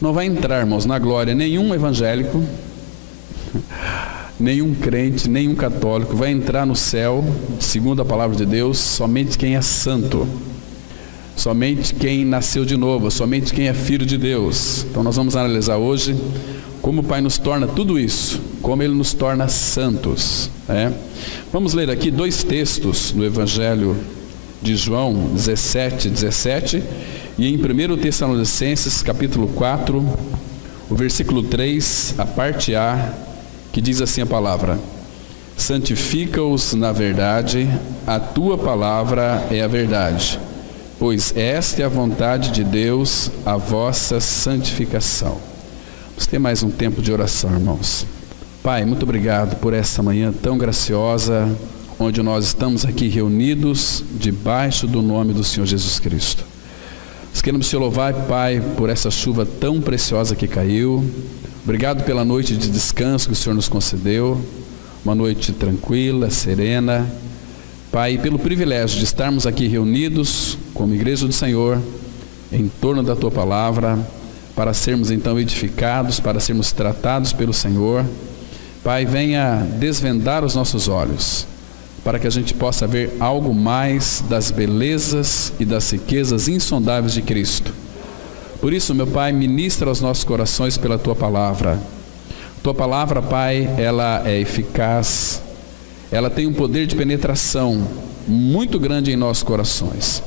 Não vai entrar, irmãos, na glória nenhum evangélico, nenhum crente, nenhum católico. Vai entrar no céu, segundo a palavra de Deus, somente quem é santo, somente quem nasceu de novo, somente quem é filho de Deus. Então nós vamos analisar hoje como o Pai nos torna tudo isso, como Ele nos torna santos, né? Vamos ler aqui dois textos do Evangelho de João 17:17 e em 1 Tessalonicenses capítulo 4, o versículo 3, a parte A, que diz assim a palavra: santifica-os na verdade, a tua palavra é a verdade, pois esta é a vontade de Deus, a vossa santificação. Vamos ter mais um tempo de oração, irmãos. Pai, muito obrigado por essa manhã tão graciosa, onde nós estamos aqui reunidos debaixo do nome do Senhor Jesus Cristo. Nós queremos te louvar, Pai, por essa chuva tão preciosa que caiu. Obrigado pela noite de descanso que o Senhor nos concedeu, uma noite tranquila, serena. Pai, pelo privilégio de estarmos aqui reunidos como igreja do Senhor, em torno da tua palavra, para sermos então edificados, para sermos tratados pelo Senhor. Pai, venha desvendar os nossos olhos, para que a gente possa ver algo mais das belezas e das riquezas insondáveis de Cristo. Por isso, meu Pai, ministra aos nossos corações pela tua palavra. Tua palavra, Pai, ela é eficaz, ela tem um poder de penetração muito grande em nossos corações.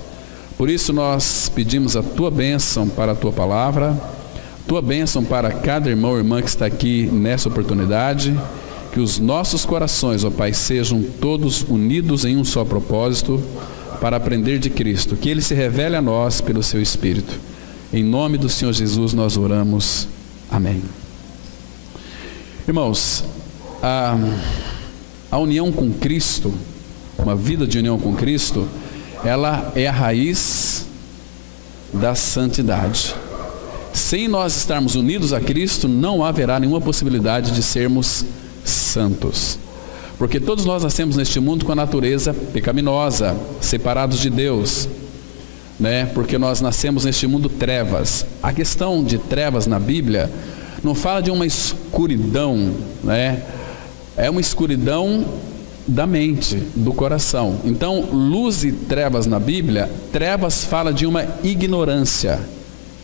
Por isso nós pedimos a tua bênção para a tua palavra, tua bênção para cada irmão e irmã que está aqui nessa oportunidade, que os nossos corações, ó Pai, sejam todos unidos em um só propósito, para aprender de Cristo, que Ele se revele a nós pelo seu Espírito. Em nome do Senhor Jesus nós oramos. Amém. Irmãos, a união com Cristo, uma vida de união com Cristo, ela é a raiz da santidade. Sem nós estarmos unidos a Cristo, não haverá nenhuma possibilidade de sermos santos. Porque todos nós nascemos neste mundo com a natureza pecaminosa, separados de Deus, né? Porque nós nascemos neste mundo trevas. A questão de trevas na Bíblia não fala de uma escuridão, né? É uma escuridão da mente, do coração. Então, luz e trevas na Bíblia, trevas fala de uma ignorância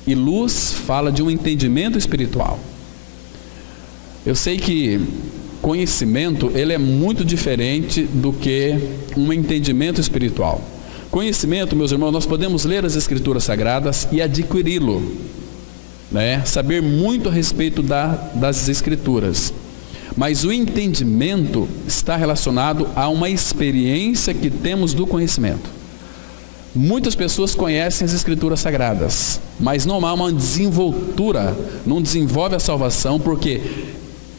e luz fala de um entendimento espiritual. Eu sei que conhecimento, ele é muito diferente do que um entendimento espiritual. Conhecimento, meus irmãos, nós podemos ler as Escrituras Sagradas e adquiri-lo, né? Saber muito a respeito das Escrituras. Mas o entendimento está relacionado a uma experiência que temos do conhecimento. Muitas pessoas conhecem as Escrituras Sagradas, mas não há uma desenvoltura, não desenvolve a salvação, porque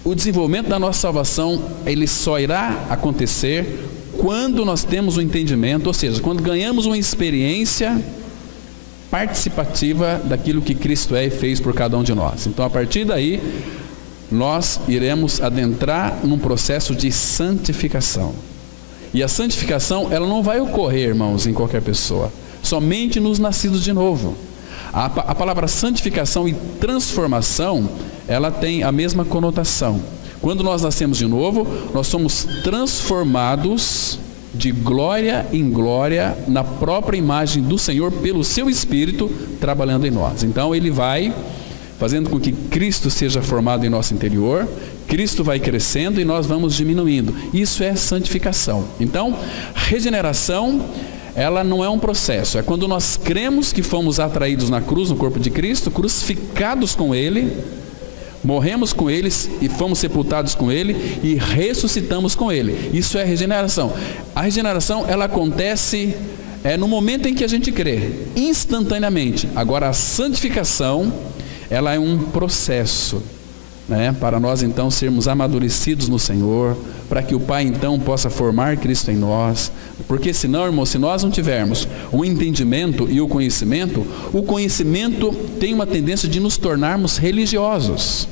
o desenvolvimento da nossa salvação, ele só irá acontecer quando nós temos o entendimento, ou seja, quando ganhamos uma experiência participativa daquilo que Cristo é e fez por cada um de nós. Então, a partir daí, nós iremos adentrar num processo de santificação. E a santificação, ela não vai ocorrer, irmãos, em qualquer pessoa, somente nos nascidos de novo. A palavra santificação e transformação, ela tem a mesma conotação. Quando nós nascemos de novo, nós somos transformados de glória em glória na própria imagem do Senhor pelo seu Espírito trabalhando em nós. Então ele vai fazendo com que Cristo seja formado em nosso interior, Cristo vai crescendo e nós vamos diminuindo. Isso é santificação. Então, regeneração, ela não é um processo, é quando nós cremos que fomos atraídos na cruz, no corpo de Cristo, crucificados com Ele, morremos com Ele e fomos sepultados com Ele e ressuscitamos com Ele. Isso é regeneração. A regeneração, ela acontece no momento em que a gente crê, instantaneamente. Agora, a santificação, ela é um processo, né, para nós então sermos amadurecidos no Senhor, para que o Pai então possa formar Cristo em nós. Porque senão, irmão, se nós não tivermos o entendimento e o conhecimento tem uma tendência de nos tornarmos religiosos,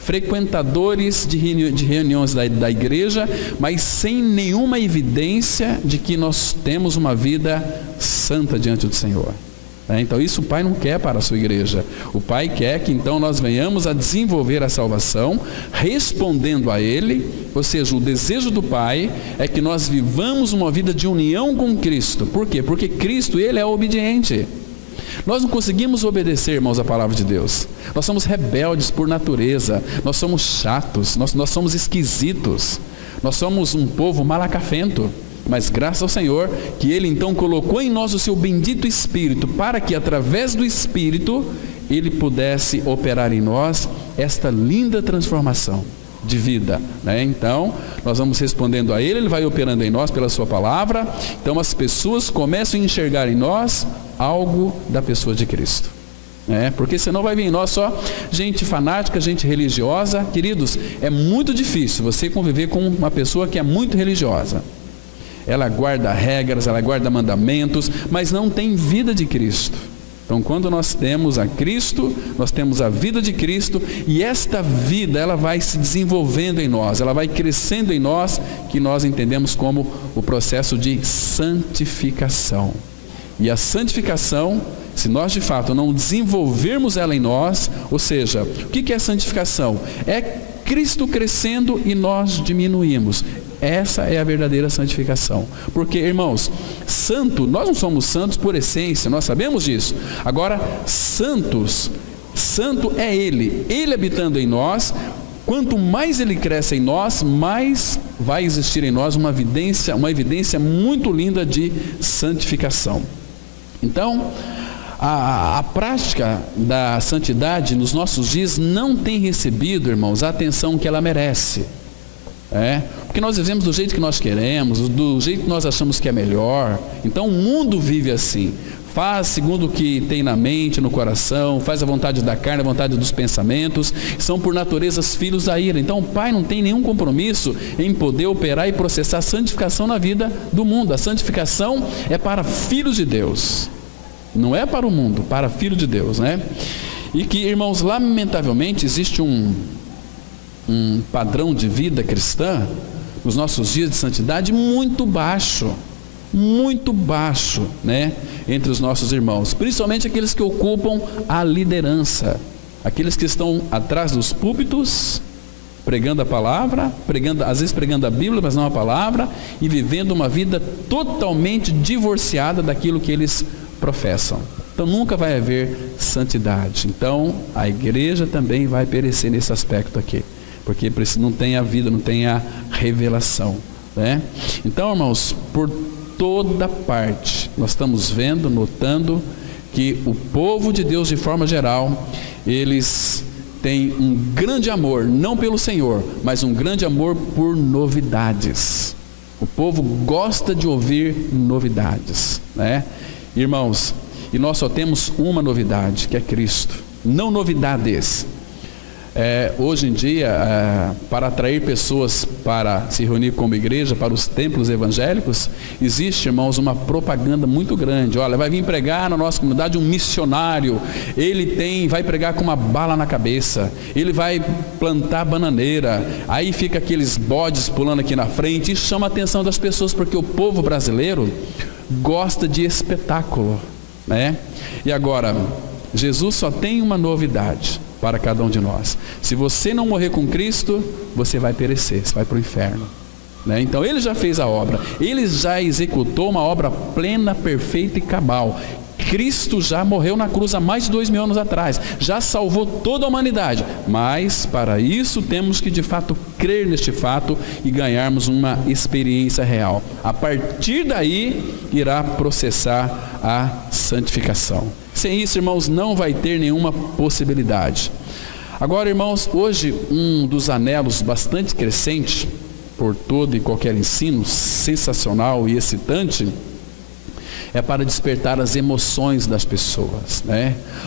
frequentadores de reuniões da igreja, mas sem nenhuma evidência de que nós temos uma vida santa diante do Senhor. Então isso o Pai não quer para a sua igreja. O Pai quer que então nós venhamos a desenvolver a salvação, respondendo a Ele, ou seja, o desejo do Pai é que nós vivamos uma vida de união com Cristo. Por quê? Porque Cristo, Ele é obediente. Nós não conseguimos obedecer, irmãos, a palavra de Deus. Nós somos rebeldes por natureza, nós somos chatos, nós somos esquisitos, nós somos um povo malacafento. Mas graças ao Senhor, que Ele então colocou em nós o seu bendito Espírito, para que através do Espírito, Ele pudesse operar em nós esta linda transformação de vida, Então, nós vamos respondendo a Ele, Ele vai operando em nós pela sua palavra. Então as pessoas começam a enxergar em nós algo da pessoa de Cristo, porque senão vai vir em nós só gente fanática, gente religiosa. Queridos, é muito difícil você conviver com uma pessoa que é muito religiosa. Ela guarda regras, ela guarda mandamentos, mas não tem vida de Cristo. Então, quando nós temos a Cristo, nós temos a vida de Cristo, e esta vida, ela vai se desenvolvendo em nós, ela vai crescendo em nós, que nós entendemos como o processo de santificação. E a santificação, se nós de fato não desenvolvermos ela em nós, ou seja, o que é a santificação? É Cristo crescendo e nós diminuímos. Essa é a verdadeira santificação. Porque, irmãos, santo, nós não somos santos por essência, nós sabemos disso. Agora, santo é Ele habitando em nós. Quanto mais Ele cresce em nós, mais vai existir em nós uma evidência muito linda de santificação. Então, a prática da santidade nos nossos dias não tem recebido, irmãos, a atenção que ela merece. Porque nós vivemos do jeito que nós queremos, do jeito que nós achamos que é melhor. Então o mundo vive assim, faz segundo o que tem na mente, no coração, faz a vontade da carne, a vontade dos pensamentos, são por naturezas filhos da ira. Então o Pai não tem nenhum compromisso em poder operar e processar a santificação na vida do mundo. A santificação é para filhos de Deus, não é para o mundo, para filho de Deus, E que, irmãos, lamentavelmente existe um padrão de vida cristã nos nossos dias de santidade muito baixo, entre os nossos irmãos, principalmente aqueles que ocupam a liderança, aqueles que estão atrás dos púlpitos, pregando a palavra, às vezes pregando a Bíblia, mas não a palavra, e vivendo uma vida totalmente divorciada daquilo que eles professam. Então nunca vai haver santidade. Então a igreja também vai perecer nesse aspecto aqui, porque não tem a vida, não tem a revelação, Então, irmãos, por toda parte nós estamos vendo, notando que o povo de Deus, de forma geral, eles têm um grande amor, não pelo Senhor, mas um grande amor por novidades. O povo gosta de ouvir novidades, Irmãos, e nós só temos uma novidade, que é Cristo, não novidades. Hoje em dia, para atrair pessoas para se reunir como igreja, para os templos evangélicos, existe, irmãos, uma propaganda muito grande. Olha, vai vir pregar na nossa comunidade um missionário, ele vai pregar com uma bala na cabeça, ele vai plantar bananeira, aí fica aqueles bodes pulando aqui na frente, e chama a atenção das pessoas, porque o povo brasileiro gosta de espetáculo, E agora, Jesus só tem uma novidade para cada um de nós: se você não morrer com Cristo, você vai perecer, você vai para o inferno, Então Ele já fez a obra, Ele já executou uma obra plena, perfeita e cabal. Cristo já morreu na cruz há mais de 2000 anos atrás, já salvou toda a humanidade, mas para isso temos que de fato crer neste fato e ganharmos uma experiência real. A partir daí irá processar a santificação. Sem isso, irmãos, não vai ter nenhuma possibilidade. Agora, irmãos, hoje um dos anelos bastante crescente por todo e qualquer ensino sensacional e excitante é para despertar as emoções das pessoas,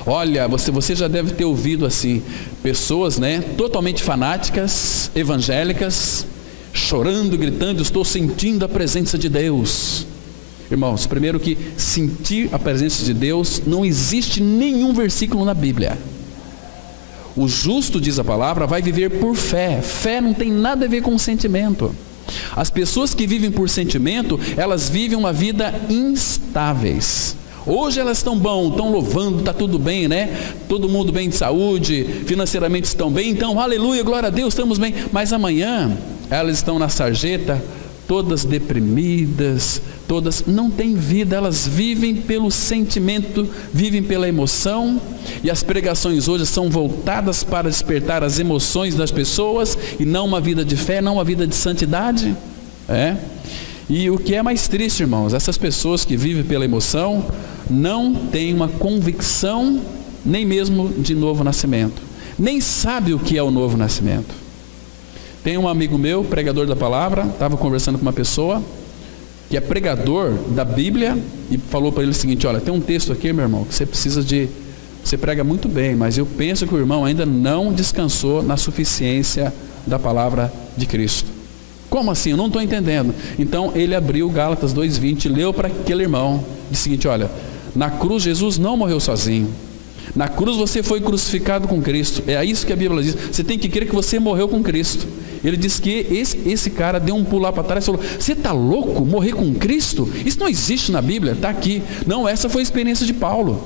Olha, você já deve ter ouvido assim, pessoas, totalmente fanáticas, evangélicas, chorando, gritando: estou sentindo a presença de Deus. Irmãos, primeiro que sentir a presença de Deus, não existe nenhum versículo na Bíblia. O justo, diz a palavra, vai viver por fé. Fé não tem nada a ver com sentimento. As pessoas que vivem por sentimento, elas vivem uma vida instáveis. Hoje elas estão bom, estão louvando, está tudo bem, né? Todo mundo bem de saúde, financeiramente estão bem, então aleluia, glória a Deus, estamos bem. Mas amanhã elas estão na sarjeta, todas deprimidas, todas não têm vida, elas vivem pelo sentimento, vivem pela emoção, e as pregações hoje são voltadas para despertar as emoções das pessoas, e não uma vida de fé, não uma vida de santidade. E o que é mais triste, irmãos, essas pessoas que vivem pela emoção não têm uma convicção nem mesmo de novo nascimento, nem sabe o que é o novo nascimento. Tem um amigo meu, pregador da palavra, estava conversando com uma pessoa que é pregador da Bíblia, e falou para ele o seguinte: olha, tem um texto aqui, meu irmão, que você prega muito bem, mas eu penso que o irmão ainda não descansou na suficiência da palavra de Cristo. Como assim? Eu não estou entendendo. Então ele abriu Gálatas 2:20, leu para aquele irmão, disse o seguinte: olha, na cruz Jesus não morreu sozinho, na cruz você foi crucificado com Cristo, é isso que a Bíblia diz, você tem que crer que você morreu com Cristo. Ele disse que esse cara deu um pulo lá para trás e falou: você está louco? Morrer com Cristo? Isso não existe na Bíblia, está aqui. Não, essa foi a experiência de Paulo,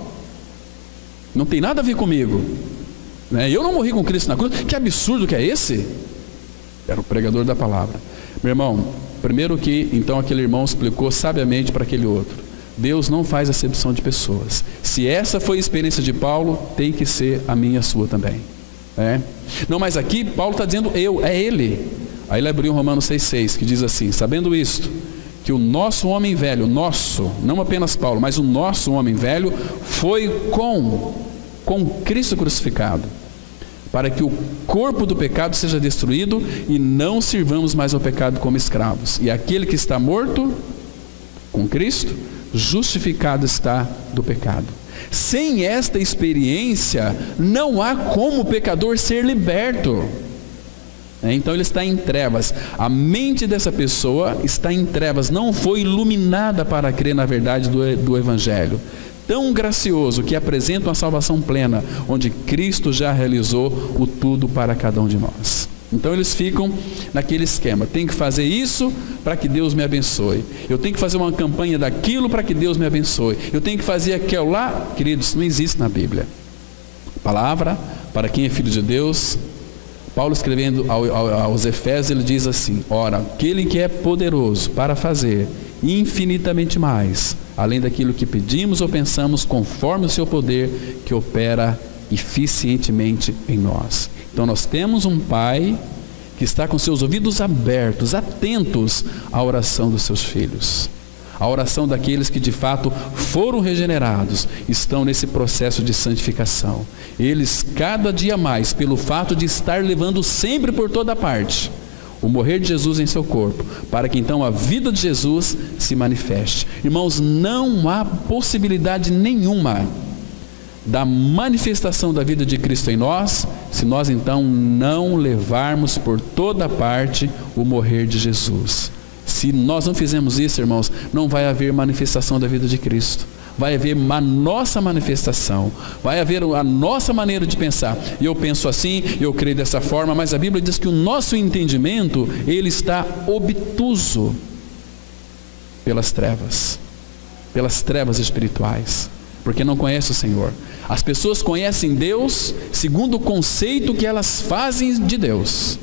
não tem nada a ver comigo, né? Eu não morri com Cristo na cruz. Que absurdo que é esse? Era o pregador da palavra. Meu irmão, primeiro que então aquele irmão explicou sabiamente para aquele outro: Deus não faz acepção de pessoas. Se essa foi a experiência de Paulo, tem que ser a minha e a sua também. Não, mas aqui Paulo está dizendo é ele. Aí ele abriu Romanos 6,6, que diz assim: sabendo isto, que o nosso homem velho, nosso, não apenas Paulo, mas o nosso homem velho, foi com Cristo crucificado, para que o corpo do pecado seja destruído e não sirvamos mais ao pecado como escravos. E aquele que está morto com Cristo, justificado está do pecado. Sem esta experiência, não há como o pecador ser liberto. Então ele está em trevas. A mente dessa pessoa está em trevas, não foi iluminada para crer na verdade do Evangelho tão gracioso, que apresenta uma salvação plena, onde Cristo já realizou o tudo para cada um de nós. Então eles ficam naquele esquema: tem que fazer isso para que Deus me abençoe, eu tenho que fazer uma campanha daquilo para que Deus me abençoe, eu tenho que fazer aquilo lá. Queridos, não existe na Bíblia. Palavra para quem é filho de Deus. Paulo, escrevendo aos Efésios, ele diz assim: ora, aquele que é poderoso para fazer infinitamente mais, além daquilo que pedimos ou pensamos, conforme o seu poder que opera eficientemente em nós. Então nós temos um Pai que está com seus ouvidos abertos, atentos à oração dos seus filhos, a oração daqueles que de fato foram regenerados, estão nesse processo de santificação. Eles cada dia mais, pelo fato de estar levando sempre por toda parte o morrer de Jesus em seu corpo, para que então a vida de Jesus se manifeste. Irmãos, não há possibilidade nenhuma da manifestação da vida de Cristo em nós, se nós então não levarmos por toda parte o morrer de Jesus. Se nós não fizermos isso, irmãos, não vai haver manifestação da vida de Cristo. Vai haver a nossa manifestação, vai haver a nossa maneira de pensar. Eu penso assim, eu creio dessa forma, mas a Bíblia diz que o nosso entendimento, ele está obtuso pelas trevas espirituais, porque não conhece o Senhor. As pessoas conhecem Deus segundo o conceito que elas fazem de Deus.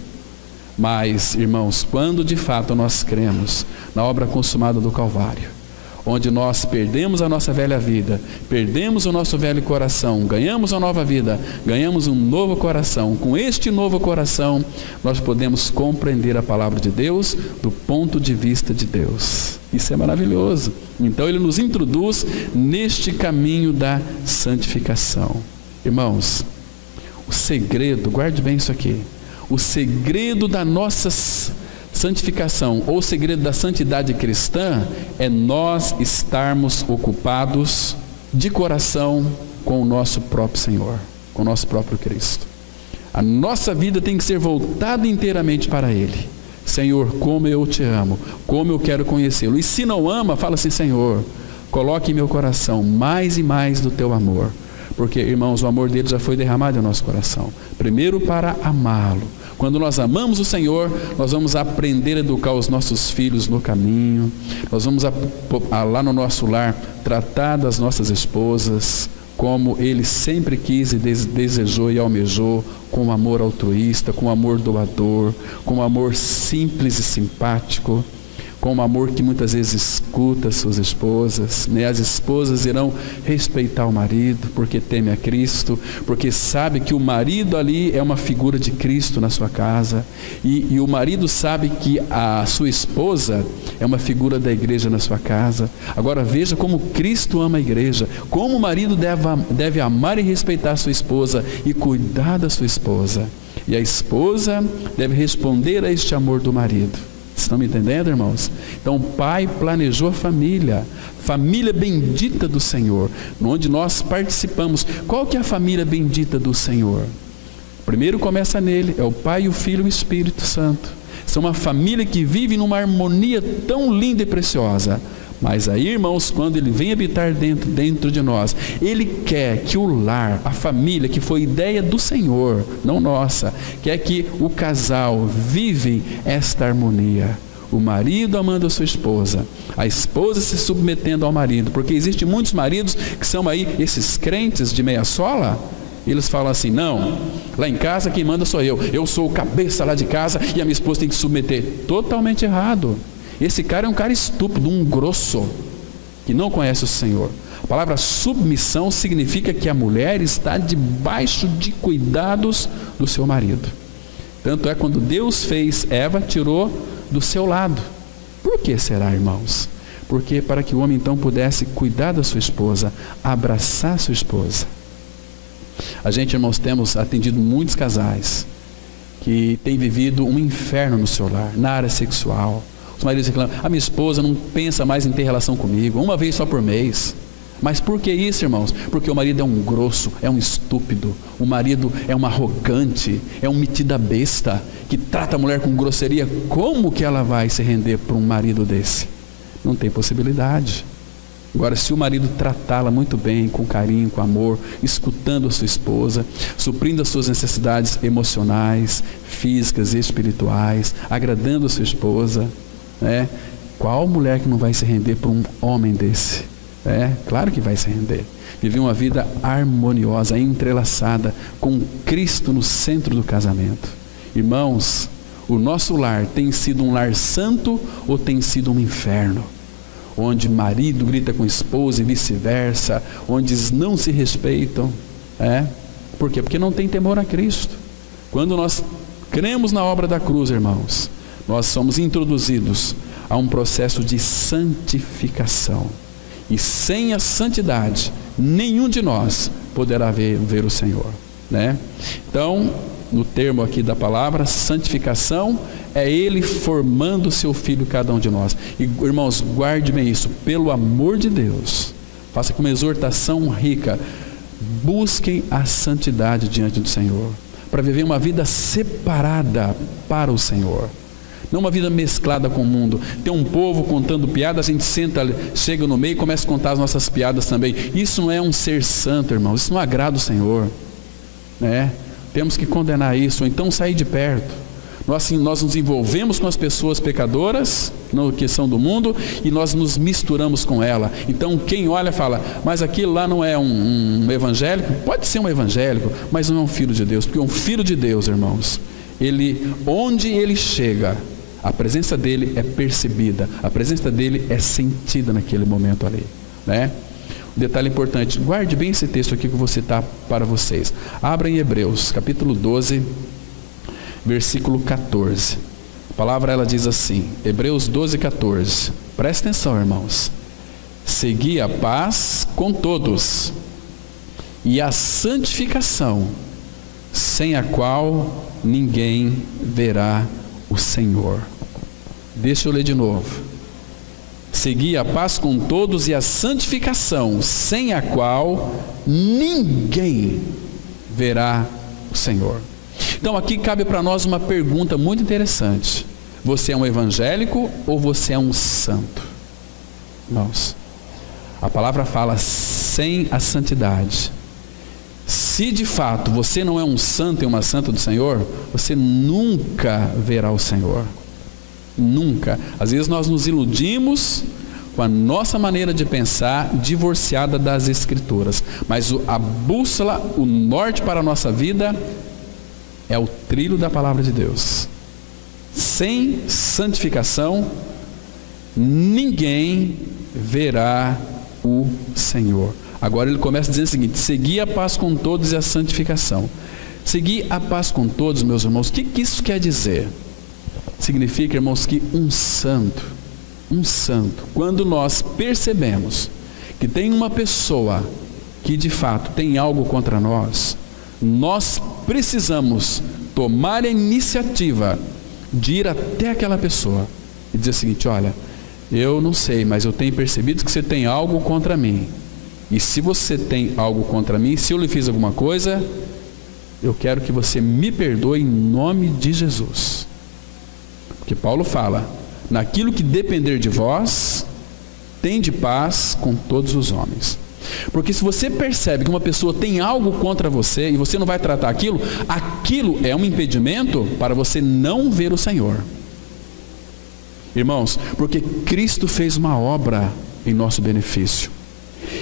Mas, irmãos, quando de fato nós cremos na obra consumada do Calvário, onde nós perdemos a nossa velha vida, perdemos o nosso velho coração, ganhamos a nova vida, ganhamos um novo coração. Com este novo coração, nós podemos compreender a palavra de Deus do ponto de vista de Deus. Isso é maravilhoso. Então ele nos introduz neste caminho da santificação. Irmãos, o segredo, guarde bem isso aqui, o segredo da nossa santificação, ou o segredo da santidade cristã, é nós estarmos ocupados de coração com o nosso próprio Senhor, com o nosso próprio Cristo. A nossa vida tem que ser voltada inteiramente para Ele. Senhor, como eu te amo, como eu quero conhecê-lo. E se não ama, fala assim: Senhor, coloque em meu coração mais e mais do teu amor, Porque, irmãos, o amor dele já foi derramado em nosso coração. Primeiro para amá-lo. Quando nós amamos o Senhor, nós vamos aprender a educar os nossos filhos no caminho. Nós vamos lá no nosso lar tratar das nossas esposas como Ele sempre quis e desejou e almejou, com amor altruísta, com amor doador, com amor simples e simpático, com amor que muitas vezes escuta suas esposas, né? As esposas irão respeitar o marido, porque teme a Cristo, porque sabe que o marido ali é uma figura de Cristo na sua casa, e o marido sabe que a sua esposa é uma figura da igreja na sua casa. Agora veja como Cristo ama a igreja, como o marido deve amar e respeitar a sua esposa, e cuidar da sua esposa, e a esposa deve responder a este amor do marido. Estão me entendendo, irmãos? Então o Pai planejou a família bendita do Senhor, onde nós participamos. Qual que é a família bendita do Senhor? Primeiro começa nele, é o Pai, o Filho e o Espírito Santo. São uma família que vive numa harmonia tão linda e preciosa. Mas aí, irmãos, quando Ele vem habitar dentro de nós, Ele quer que o lar, a família, que foi ideia do Senhor, não nossa, quer que o casal vive esta harmonia. O marido amando a sua esposa, a esposa se submetendo ao marido, porque existem muitos maridos que são aí esses crentes de meia sola. Eles falam assim: não, lá em casa quem manda sou eu sou o cabeça lá de casa e a minha esposa tem que se submeter. Totalmente errado. Esse cara é um cara estúpido, um grosso, que não conhece o Senhor. A palavra submissão significa que a mulher está debaixo de cuidados do seu marido. Tanto é quando Deus fez Eva, tirou do seu lado. Por que será, irmãos? Porque para que o homem então pudesse cuidar da sua esposa, abraçar sua esposa. A gente, irmãos, temos atendido muitos casais que têm vivido um inferno no seu lar, na área sexual. Os maridos reclamam: a minha esposa não pensa mais em ter relação comigo, uma vez só por mês. Mas por que isso, irmãos? Porque o marido é um grosso, é um estúpido, o marido é um arrogante, é um metida besta, que trata a mulher com grosseria. Como que ela vai se render para um marido desse? Não tem possibilidade. Agora, se o marido tratá-la muito bem, com carinho, com amor, escutando a sua esposa, suprindo as suas necessidades emocionais, físicas e espirituais, agradando a sua esposa, qual mulher que não vai se render para um homem desse? Claro que vai se render. Viver uma vida harmoniosa, entrelaçada, com Cristo no centro do casamento. Irmãos, o nosso lar tem sido um lar santo ou tem sido um inferno? Onde marido grita com esposa e vice-versa, onde não se respeitam. Por quê? Porque não tem temor a Cristo. Quando nós cremos na obra da cruz, irmãos, nós somos introduzidos a um processo de santificação. E sem a santidade, nenhum de nós poderá ver o Senhor. Então, no termo aqui da palavra, santificação é Ele formando o seu Filho, cada um de nós. E, irmãos, guarde bem isso, pelo amor de Deus, faça com uma exortação rica: busquem a santidade diante do Senhor, para viver uma vida separada para o Senhor, não uma vida mesclada com o mundo. Tem um povo contando piadas, a gente senta, chega no meio e começa a contar as nossas piadas também. Isso não é um ser santo, irmãos, isso não agrada o Senhor. Temos que condenar isso, ou então sair de perto. Nós nos envolvemos com as pessoas pecadoras, na questão do mundo, e nós nos misturamos com ela. Então quem olha fala: mas aquilo lá não é um evangélico? Pode ser um evangélico, mas não é um filho de Deus. Porque um filho de Deus, irmãos, onde ele chega, a presença dele é percebida, a presença dele é sentida naquele momento ali. Um detalhe importante, guarde bem esse texto aqui que eu vou citar para vocês. Abra em Hebreus, capítulo 12, versículo 14. A palavra ela diz assim, Hebreus 12, 14. Presta atenção, irmãos. Segui a paz com todos e a santificação, sem a qual ninguém verá o Senhor. Deixa eu ler de novo. Segui a paz com todos e a santificação, sem a qual ninguém verá o Senhor. Então aqui cabe para nós uma pergunta muito interessante: você é um evangélico ou você é um santo? Irmãos, a palavra fala sem a santidade, Se de fato você não é um santo e uma santa do Senhor, você nunca verá o Senhor. Nunca. Às vezes nós nos iludimos com a nossa maneira de pensar divorciada das Escrituras. Mas a bússola, o norte para a nossa vida é o trilho da palavra de Deus. Sem santificação, ninguém verá o Senhor. Agora ele começa dizendo o seguinte: segui a paz com todos e a santificação. Seguir a paz com todos, meus irmãos, o que isso quer dizer? Significa, irmãos, que um santo, quando nós percebemos que tem uma pessoa que de fato tem algo contra nós, nós precisamos tomar a iniciativa de ir até aquela pessoa e dizer o seguinte: olha, eu não sei, mas eu tenho percebido que você tem algo contra mim. E se você tem algo contra mim, se eu lhe fiz alguma coisa, eu quero que você me perdoe em nome de Jesus. Porque Paulo fala: naquilo que depender de vós, tende paz com todos os homens. Porque se você percebe que uma pessoa tem algo contra você e você não vai tratar aquilo, aquilo é um impedimento para você não ver o Senhor. Irmãos, porque Cristo fez uma obra em nosso benefício.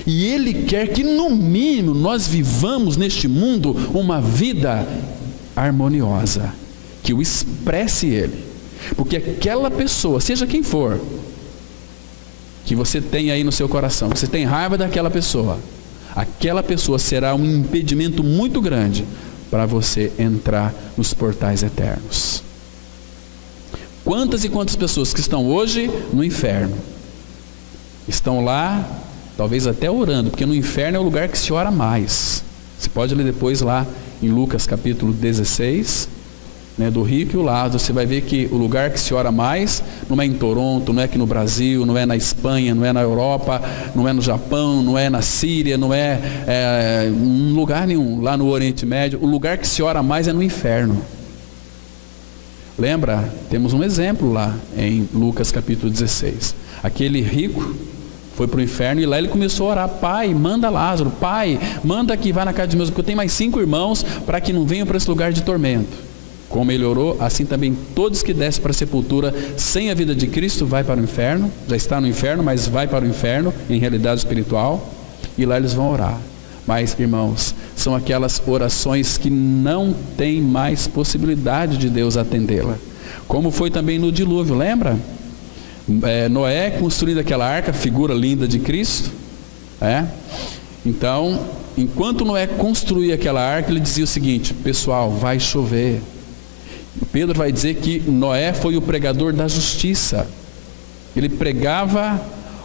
E Ele quer que no mínimo nós vivamos neste mundo uma vida harmoniosa, que o expresse Ele. Porque aquela pessoa, seja quem for, que você tem aí no seu coração, que você tem raiva daquela pessoa, aquela pessoa será um impedimento muito grande para você entrar nos portais eternos. Quantas e quantas pessoas que estão hoje no inferno, estão lá, talvez até orando, porque no inferno é o lugar que se ora mais. Você pode ler depois lá em Lucas capítulo 16, do rico e o Lázaro. Você vai ver que o lugar que se ora mais não é em Toronto, não é aqui no Brasil, não é na Espanha, não é na Europa, não é no Japão, não é na Síria, não é em lugar nenhum, lá no Oriente Médio. O lugar que se ora mais é no inferno. Lembra? Temos um exemplo lá em Lucas capítulo 16. Aquele rico foi para o inferno e lá ele começou a orar: Pai, manda Lázaro, Pai, manda que vá na casa de meus, porque eu tenho mais 5 irmãos, para que não venham para esse lugar de tormento. Como ele orou, assim também todos que descem para a sepultura sem a vida de Cristo vai para o inferno. Já está no inferno, mas vai para o inferno em realidade espiritual, e lá eles vão orar. Mas, irmãos, são aquelas orações que não tem mais possibilidade de Deus atendê-la. Como foi também no dilúvio, lembra? Noé construindo aquela arca, figura linda de Cristo. Então, enquanto Noé construía aquela arca, ele dizia o seguinte: pessoal, vai chover. Pedro vai dizer que Noé foi o pregador da justiça. Ele pregava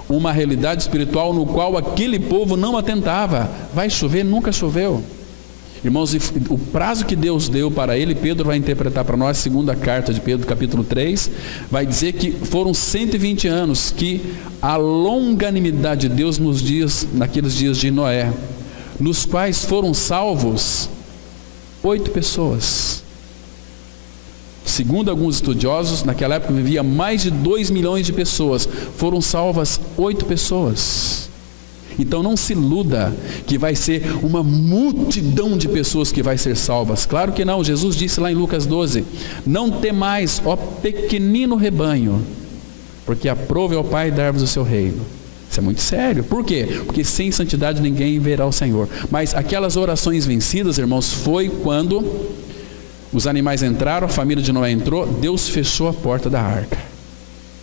uma realidade espiritual no qual aquele povo não atentava. Vai chover, nunca choveu. Irmãos, o prazo que Deus deu para ele, Pedro vai interpretar para nós, segunda carta de Pedro, capítulo 3, vai dizer que foram 120 anos, que a longanimidade de Deus naqueles dias de Noé, nos quais foram salvos 8 pessoas. Segundo alguns estudiosos, naquela época vivia mais de 2 milhões de pessoas, foram salvas 8 pessoas. Então não se iluda que vai ser uma multidão de pessoas que vai ser salvas. Claro que não. Jesus disse lá em Lucas 12: não temais, ó pequenino rebanho, porque aprove ao Pai dar-vos o seu reino. Isso é muito sério. Por quê? Porque sem santidade ninguém verá o Senhor. Mas aquelas orações vencidas, irmãos, foi quando os animais entraram, a família de Noé entrou, Deus fechou a porta da arca.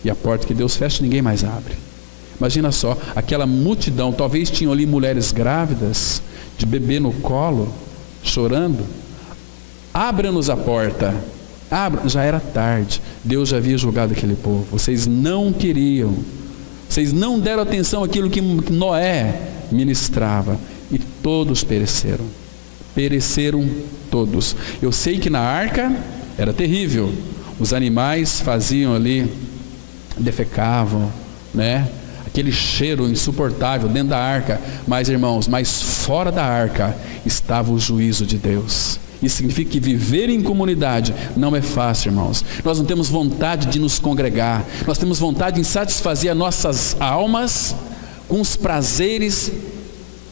E a porta que Deus fecha, ninguém mais abre. Imagina só, aquela multidão, talvez tinham ali mulheres grávidas, de bebê no colo, chorando. Abra-nos a porta. Já era tarde, Deus já havia julgado aquele povo. Vocês não queriam, vocês não deram atenção àquilo que Noé ministrava, e todos pereceram. Pereceram todos. Eu sei que na arca era terrível. Os animais faziam ali, defecavam, aquele cheiro insuportável dentro da arca. Mas, irmãos, fora da arca estava o juízo de Deus. Isso significa que viver em comunidade não é fácil, irmãos. Nós não temos vontade de nos congregar. Nós temos vontade de satisfazer as nossas almas com os prazeres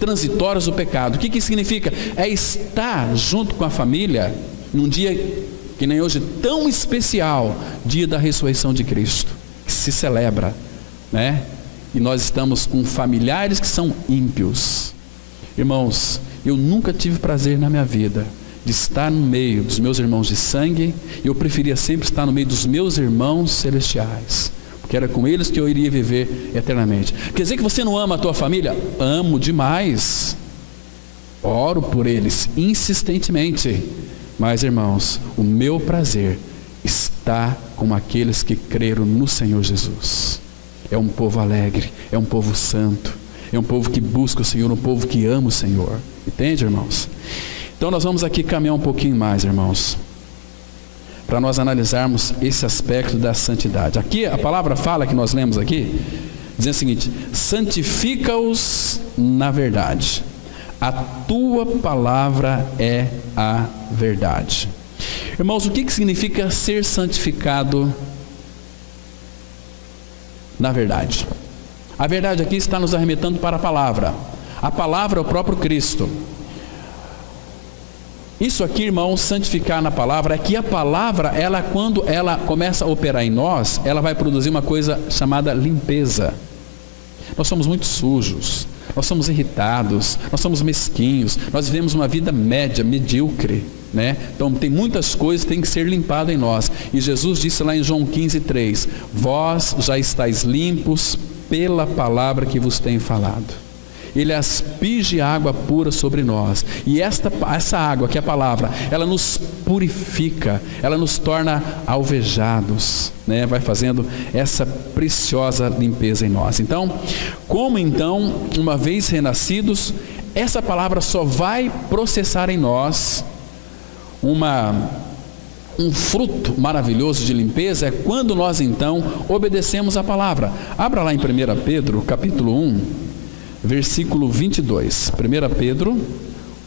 transitórias do pecado. O que isso significa? É estar junto com a família num dia que nem hoje tão especial, dia da ressurreição de Cristo, que se celebra, né? E nós estamos com familiares que são ímpios. Irmãos, eu nunca tive prazer na minha vida de estar no meio dos meus irmãos de sangue. Eu preferia sempre estar no meio dos meus irmãos celestiais, porque era com eles que eu iria viver eternamente. Quer dizer que você não ama a tua família? Amo demais, oro por eles insistentemente, mas irmãos, o meu prazer está com aqueles que creram no Senhor Jesus. É um povo alegre, é um povo santo, é um povo que busca o Senhor, um povo que ama o Senhor. Entende, irmãos? Então nós vamos aqui caminhar um pouquinho mais, irmãos, para nós analisarmos esse aspecto da santidade. Aqui a palavra fala, que nós lemos aqui, dizendo o seguinte: santifica-os na verdade, a tua palavra é a verdade. Irmãos, o que significa ser santificado na verdade? A verdade aqui está nos arremetendo para a palavra. A palavra é o próprio Cristo. Isso aqui, irmãos, santificar na palavra, é que a palavra, ela, quando ela começa a operar em nós, ela vai produzir uma coisa chamada limpeza. Nós somos muito sujos, nós somos irritados, nós somos mesquinhos, nós vivemos uma vida média, medíocre, né? Então tem muitas coisas que têm que ser limpadas em nós. E Jesus disse lá em João 15:3: vós já estáis limpos pela palavra que vos tenho falado. Ele asperge água pura sobre nós, e essa água, que é a palavra, ela nos purifica, ela nos torna alvejados, né? Vai fazendo essa preciosa limpeza em nós. Então, como então, uma vez renascidos, essa palavra só vai processar em nós um fruto maravilhoso de limpeza, é quando nós então obedecemos a palavra. Abra lá em 1 Pedro, capítulo 1, versículo 22. 1 Pedro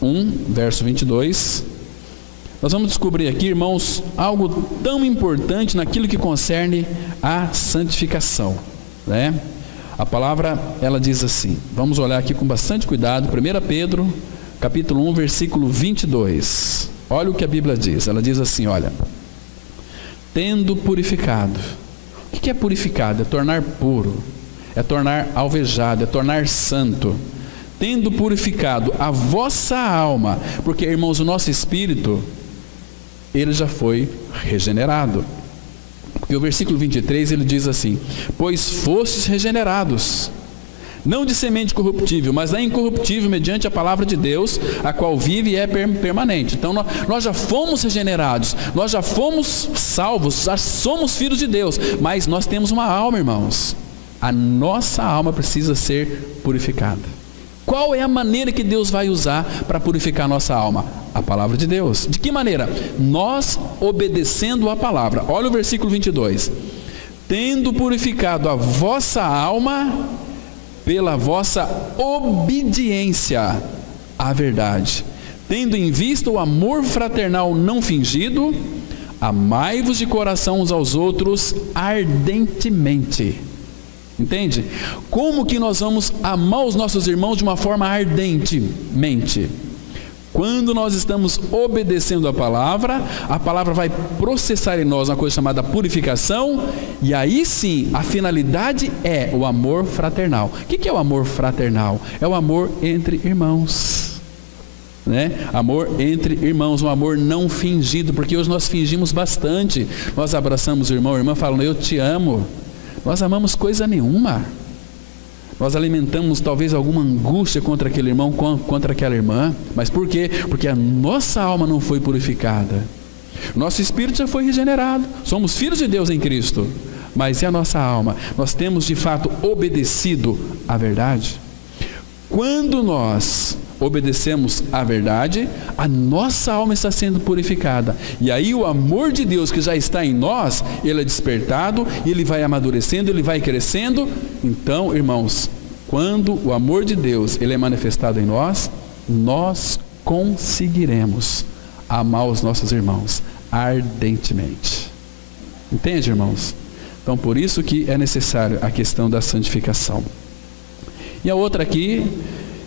1, verso 22. Nós vamos descobrir aqui, irmãos, algo tão importante naquilo que concerne a santificação, né? A palavra, ela diz assim, vamos olhar aqui com bastante cuidado. 1 Pedro, capítulo 1, versículo 22. Olha o que a Bíblia diz. Ela diz assim, olha: tendo purificado. O que é purificado? É tornar puro, é tornar alvejado, é tornar santo. Tendo purificado a vossa alma, porque, irmãos, o nosso espírito, ele já foi regenerado. E o versículo 23, ele diz assim: pois fostes regenerados, não de semente corruptível, mas da incorruptível, mediante a palavra de Deus, a qual vive e é permanente. Então nós já fomos regenerados, nós já fomos salvos, já somos filhos de Deus, mas nós temos uma alma, irmãos. A nossa alma precisa ser purificada. Qual é a maneira que Deus vai usar para purificar a nossa alma? A palavra de Deus. De que maneira? Nós obedecendo a palavra. Olha o versículo 22. Tendo purificado a vossa alma pela vossa obediência à verdade, tendo em vista o amor fraternal não fingido, amai-vos de coração uns aos outros ardentemente. Entende? Como que nós vamos amar os nossos irmãos de uma forma ardentemente? Quando nós estamos obedecendo a palavra vai processar em nós uma coisa chamada purificação, e aí sim, a finalidade é o amor fraternal. O que é o amor fraternal? É o amor entre irmãos, né? Amor entre irmãos, um amor não fingido, porque hoje nós fingimos bastante. Nós abraçamos o irmão, a irmã falando, eu te amo. Nós amamos coisa nenhuma. Nós alimentamos talvez alguma angústia contra aquele irmão, contra aquela irmã. Mas por quê? Porque a nossa alma não foi purificada. O nosso espírito já foi regenerado. Somos filhos de Deus em Cristo. Mas e a nossa alma? Nós temos de fato obedecido à verdade? Quando nós obedecemos à verdade, a nossa alma está sendo purificada. E aí o amor de Deus que já está em nós, ele é despertado, ele vai amadurecendo, ele vai crescendo. Então, irmãos, quando o amor de Deus ele é manifestado em nós, nós conseguiremos amar os nossos irmãos ardentemente. Entende, irmãos? Então, por isso que é necessário a questão da santificação. E a outra aqui,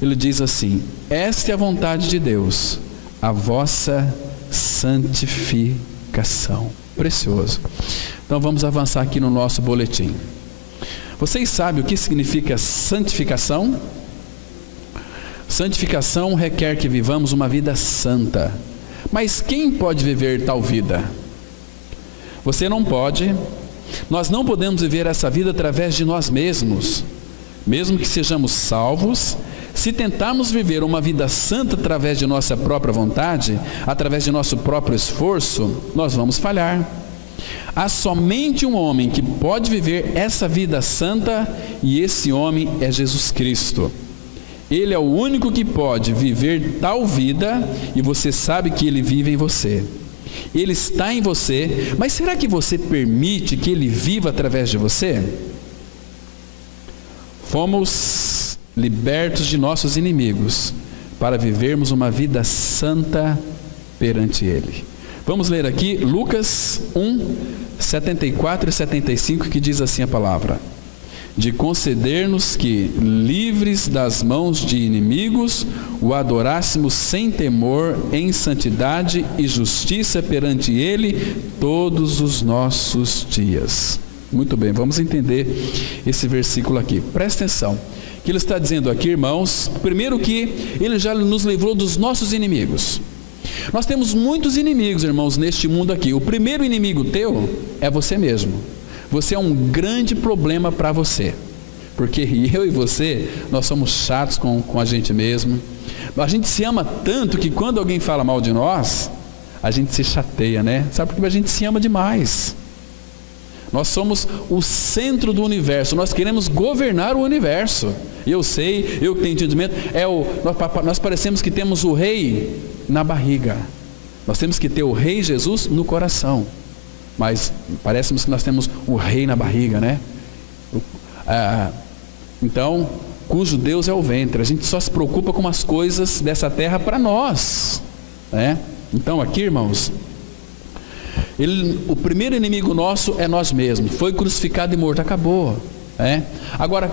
ele diz assim: esta é a vontade de Deus, a vossa santificação. Precioso. Então vamos avançar aqui no nosso boletim. Vocês sabem o que significa santificação? Santificação requer que vivamos uma vida santa. Mas quem pode viver tal vida? Você não pode. Nós não podemos viver essa vida através de nós mesmos. Mesmo que sejamos salvos, se tentarmos viver uma vida santa através de nossa própria vontade, através de nosso próprio esforço, nós vamos falhar. Há somente um homem que pode viver essa vida santa, e esse homem é Jesus Cristo. Ele é o único que pode viver tal vida, e você sabe que Ele vive em você. Ele está em você, mas será que você permite que Ele viva através de você? Fomos libertos de nossos inimigos para vivermos uma vida santa perante Ele. Vamos ler aqui Lucas 1, 74 e 75, que diz assim a palavra: de conceder-nos que, livres das mãos de inimigos, o adorássemos sem temor, em santidade e justiça perante Ele todos os nossos dias. Muito bem, vamos entender esse versículo aqui. Presta atenção. O que ele está dizendo aqui, irmãos? Primeiro que Ele já nos livrou dos nossos inimigos. Nós temos muitos inimigos, irmãos, neste mundo aqui. O primeiro inimigo teu é você mesmo. Você é um grande problema para você, porque eu e você, nós somos chatos com a gente mesmo. A gente se ama tanto que quando alguém fala mal de nós, a gente se chateia, né? Sabe, porque a gente se ama demais. Nós somos o centro do universo, nós queremos governar o universo. Eu sei, eu que tenho entendimento, nós parecemos que temos o rei na barriga. Nós temos que ter o rei Jesus no coração. Mas parece que nós temos o rei na barriga, né? Então, cujo Deus é o ventre. A gente só se preocupa com as coisas dessa terra para nós, né? Então aqui, irmãos, o primeiro inimigo nosso é nós mesmos. Foi crucificado e morto, acabou, né? Agora,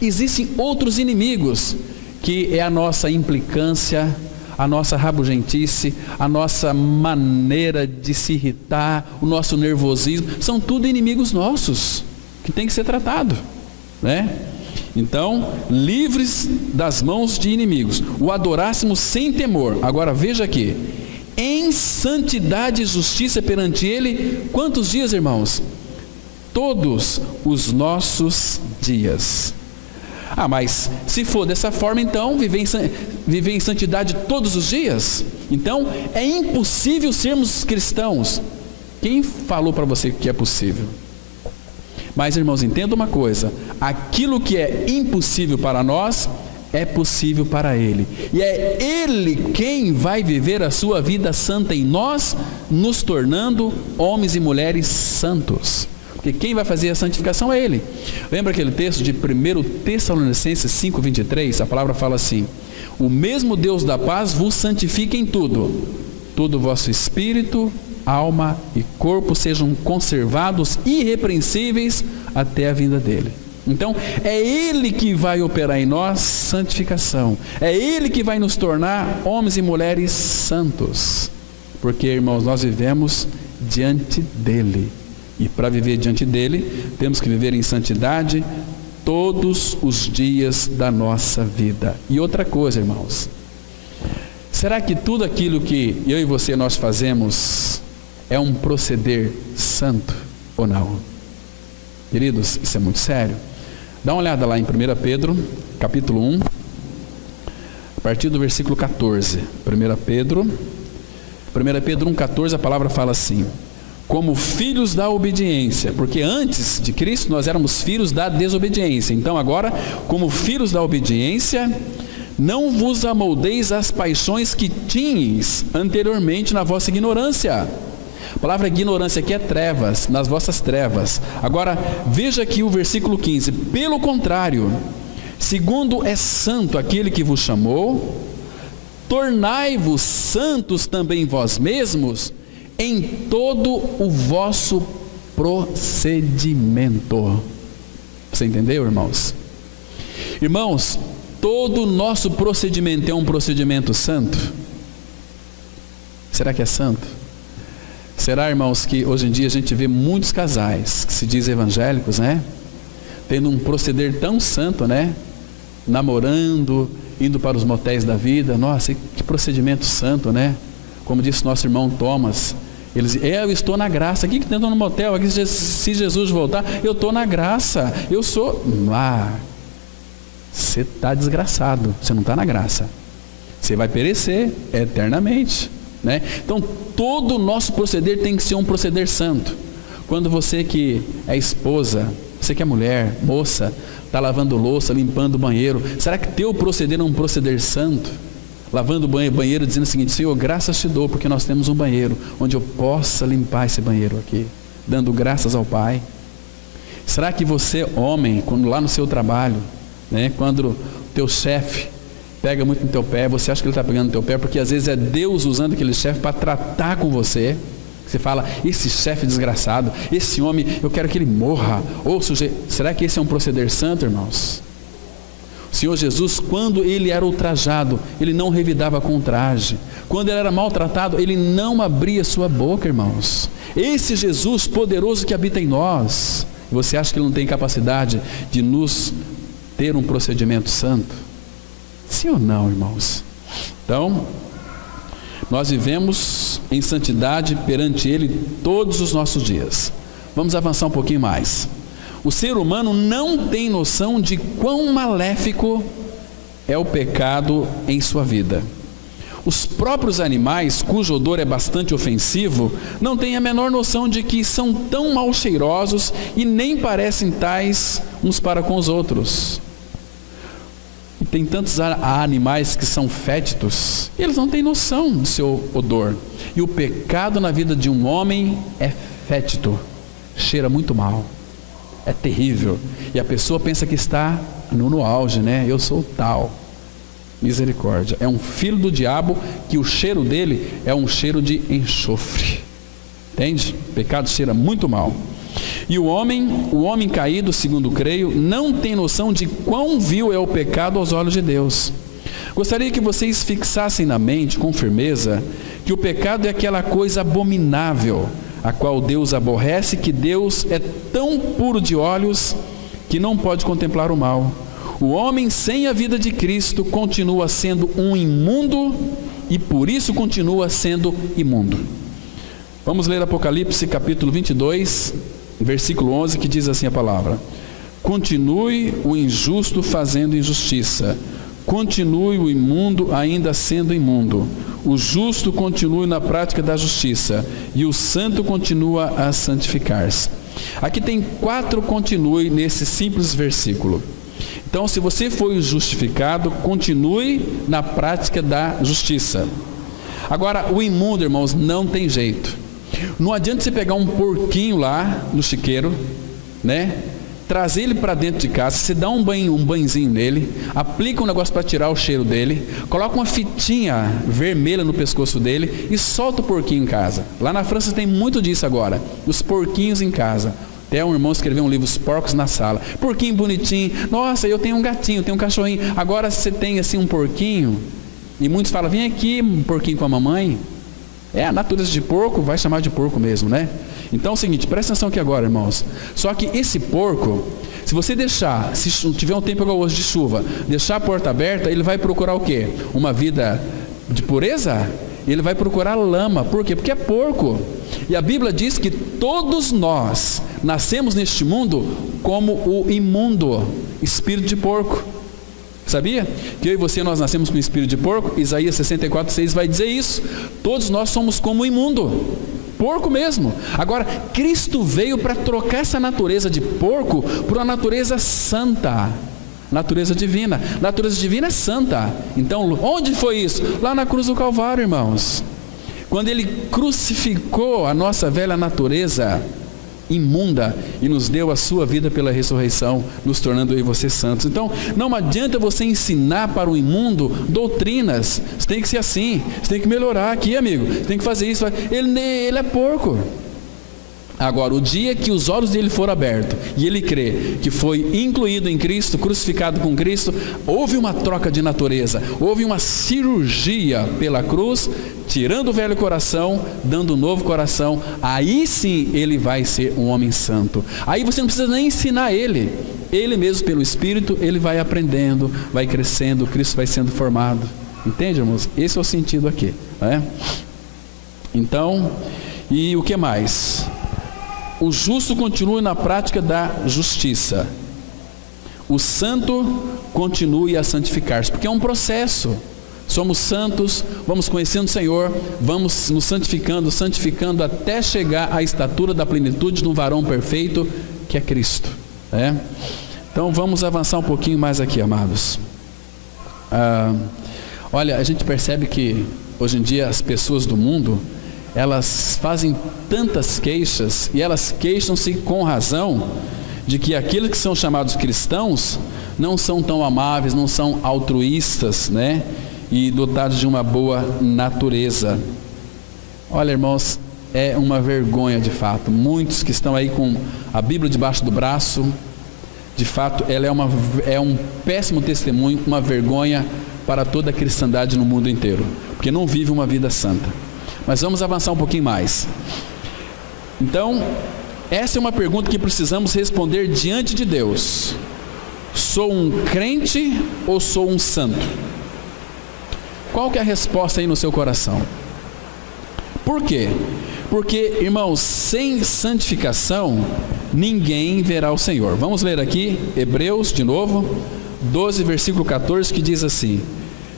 existem outros inimigos, que é a nossa implicância, a nossa rabugentice, a nossa maneira de se irritar, o nosso nervosismo. São tudo inimigos nossos, que tem que ser tratado, né? Então, livres das mãos de inimigos, o adorássemos sem temor. Agora veja aqui: em santidade e justiça perante Ele, quantos dias, irmãos? Todos os nossos dias. Mas se for dessa forma, então viver em santidade todos os dias? Então é impossível sermos cristãos. Quem falou para você que é possível? Mas, irmãos, entenda uma coisa: aquilo que é impossível para nós é possível para Ele, e é Ele quem vai viver a sua vida santa em nós, nos tornando homens e mulheres santos. Porque quem vai fazer a santificação é Ele. Lembra aquele texto de 1 Tessalonicenses 5:23? A palavra fala assim: o mesmo Deus da paz vos santifique em tudo, todo o vosso espírito, alma e corpo sejam conservados irrepreensíveis até a vinda dEle. Então é Ele que vai operar em nós santificação, é Ele que vai nos tornar homens e mulheres santos, porque, irmãos, nós vivemos diante dEle. E para viver diante dEle, temos que viver em santidade todos os dias da nossa vida. E outra coisa, irmãos, será que tudo aquilo que eu e você nós fazemos é um proceder santo ou não? Queridos, isso é muito sério. Dá uma olhada lá em 1 Pedro, capítulo 1, a partir do versículo 14. 1 Pedro 1,14, a palavra fala assim: como filhos da obediência, porque antes de Cristo nós éramos filhos da desobediência. Então agora, como filhos da obediência, não vos amoldeis às paixões que tinhas anteriormente na vossa ignorância. A palavra ignorância aqui é trevas, nas vossas trevas. Agora veja aqui o versículo 15: pelo contrário, segundo é santo aquele que vos chamou, tornai-vos santos também vós mesmos em todo o vosso procedimento. Você entendeu, irmãos? Irmãos, todo o nosso procedimento é um procedimento santo? Será que é santo? Será, irmãos, que hoje em dia a gente vê muitos casais que se dizem evangélicos, né? Tendo um proceder tão santo, né? Namorando, indo para os motéis da vida. Nossa, que procedimento santo, né? Como disse nosso irmão Thomas, eles, eu estou na graça. Aqui que dentro no motel, aqui se Jesus voltar, eu estou na graça. Eu sou... você está desgraçado, você não está na graça. Você vai perecer eternamente, né? Então, todo o nosso proceder tem que ser um proceder santo. Quando você que é esposa, você que é mulher, moça, está lavando louça, limpando o banheiro, será que teu proceder é um proceder santo? Lavando o banheiro, dizendo o seguinte: Senhor, graças te dou, porque nós temos um banheiro, onde eu possa limpar esse banheiro aqui, dando graças ao Pai. Será que você, homem, quando lá no seu trabalho, né, quando o teu chefe pega muito no teu pé, você acha que ele está pegando no teu pé, porque às vezes é Deus usando aquele chefe para tratar com você? Você fala, esse chefe desgraçado, esse homem, eu quero que ele morra. Ou será que esse é um proceder santo, irmãos? O Senhor Jesus, quando ele era ultrajado, ele não revidava com traje. Quando ele era maltratado, ele não abria sua boca, irmãos. Esse Jesus poderoso que habita em nós, você acha que ele não tem capacidade de nos ter um procedimento santo? Sim ou não, irmãos? Então, nós vivemos em santidade perante ele todos os nossos dias. Vamos avançar um pouquinho mais. O ser humano não tem noção de quão maléfico é o pecado em sua vida. Os próprios animais, cujo odor é bastante ofensivo, não têm a menor noção de que são tão mal cheirosos e nem parecem tais uns para com os outros. E tem tantos animais que são fétidos, e eles não têm noção do seu odor. E o pecado na vida de um homem é fétido, cheira muito mal. É terrível. E a pessoa pensa que está no auge, né? Eu sou tal. Misericórdia. É um filho do diabo, que o cheiro dele é um cheiro de enxofre. Entende? O pecado cheira muito mal. E o homem caído, segundo creio, não tem noção de quão vil é o pecado aos olhos de Deus. Gostaria que vocês fixassem na mente, com firmeza, que o pecado é aquela coisa abominável, a qual Deus aborrece, que Deus é tão puro de olhos que não pode contemplar o mal. O homem sem a vida de Cristo continua sendo um imundo e por isso continua sendo imundo. Vamos ler Apocalipse capítulo 22, versículo 11, que diz assim a palavra: continue o injusto fazendo injustiça, continue o imundo ainda sendo imundo, o justo continue na prática da justiça, e o santo continua a santificar-se. Aqui tem 4 continue nesse simples versículo. Então, se você foi justificado, continue na prática da justiça. Agora, o imundo, irmãos, não tem jeito. Não adianta você pegar um porquinho lá no chiqueiro, né? Trazer ele para dentro de casa, você dá um banhozinho nele, aplica um negócio para tirar o cheiro dele, coloca uma fitinha vermelha no pescoço dele e solta o porquinho em casa. Lá na França tem muito disso agora, os porquinhos em casa. Até um irmão escreveu um livro, Os Porcos na Sala. Porquinho bonitinho, nossa, eu tenho um gatinho, tenho um cachorrinho. Agora você tem assim um porquinho, e muitos falam, vem aqui, um porquinho com a mamãe. É, a natureza de porco, vai chamar de porco mesmo, né? Então é o seguinte, presta atenção aqui agora, irmãos. Só que esse porco, se você deixar, se tiver um tempo igual hoje de chuva, deixar a porta aberta, ele vai procurar o quê? Uma vida de pureza? Ele vai procurar lama. Por quê? Porque é porco. E a Bíblia diz que todos nós nascemos neste mundo como o imundo, espírito de porco. Sabia? Que eu e você, nós nascemos com espírito de porco. Isaías 64:6 vai dizer isso. Todos nós somos como imundo, porco mesmo. Agora, Cristo veio para trocar essa natureza de porco por uma natureza santa, natureza divina. Natureza divina é santa. Então, onde foi isso? Lá na cruz do Calvário, irmãos. Quando Ele crucificou a nossa velha natureza imunda e nos deu a sua vida pela ressurreição, nos tornando eu e você santos. Então, não adianta você ensinar para o imundo doutrinas. Você tem que ser assim, você tem que melhorar aqui, amigo, você tem que fazer isso. Ele é porco. Agora, o dia que os olhos dele foram abertos e ele crê que foi incluído em Cristo, crucificado com Cristo, houve uma troca de natureza, houve uma cirurgia pela cruz, tirando o velho coração, dando um novo coração. Aí sim ele vai ser um homem santo. Aí você não precisa nem ensinar ele. Ele mesmo, pelo Espírito, ele vai aprendendo, vai crescendo, Cristo vai sendo formado. Entende, irmãos? Esse é o sentido aqui, né? Então, e o que mais? O justo continue na prática da justiça. O santo continue a santificar-se, porque é um processo. Somos santos, vamos conhecendo o Senhor, vamos nos santificando, santificando até chegar à estatura da plenitude de um varão perfeito, que é Cristo, né? Então vamos avançar um pouquinho mais aqui, amados. Olha, a gente percebe que hoje em dia as pessoas do mundo, elas fazem tantas queixas, e elas queixam-se com razão de que aqueles que são chamados cristãos não são tão amáveis, não são altruístas, né? E dotados de uma boa natureza. Olha, irmãos, é uma vergonha de fato. Muitos que estão aí com a Bíblia debaixo do braço, de fato, ela é um péssimo testemunho, uma vergonha para toda a cristandade no mundo inteiro, porque não vive uma vida santa. Mas vamos avançar um pouquinho mais. Então, essa é uma pergunta que precisamos responder diante de Deus. Sou um crente ou sou um santo? Qual que é a resposta aí no seu coração? Por quê? Porque, irmãos, sem santificação, ninguém verá o Senhor. Vamos ler aqui, Hebreus, de novo, 12, versículo 14, que diz assim: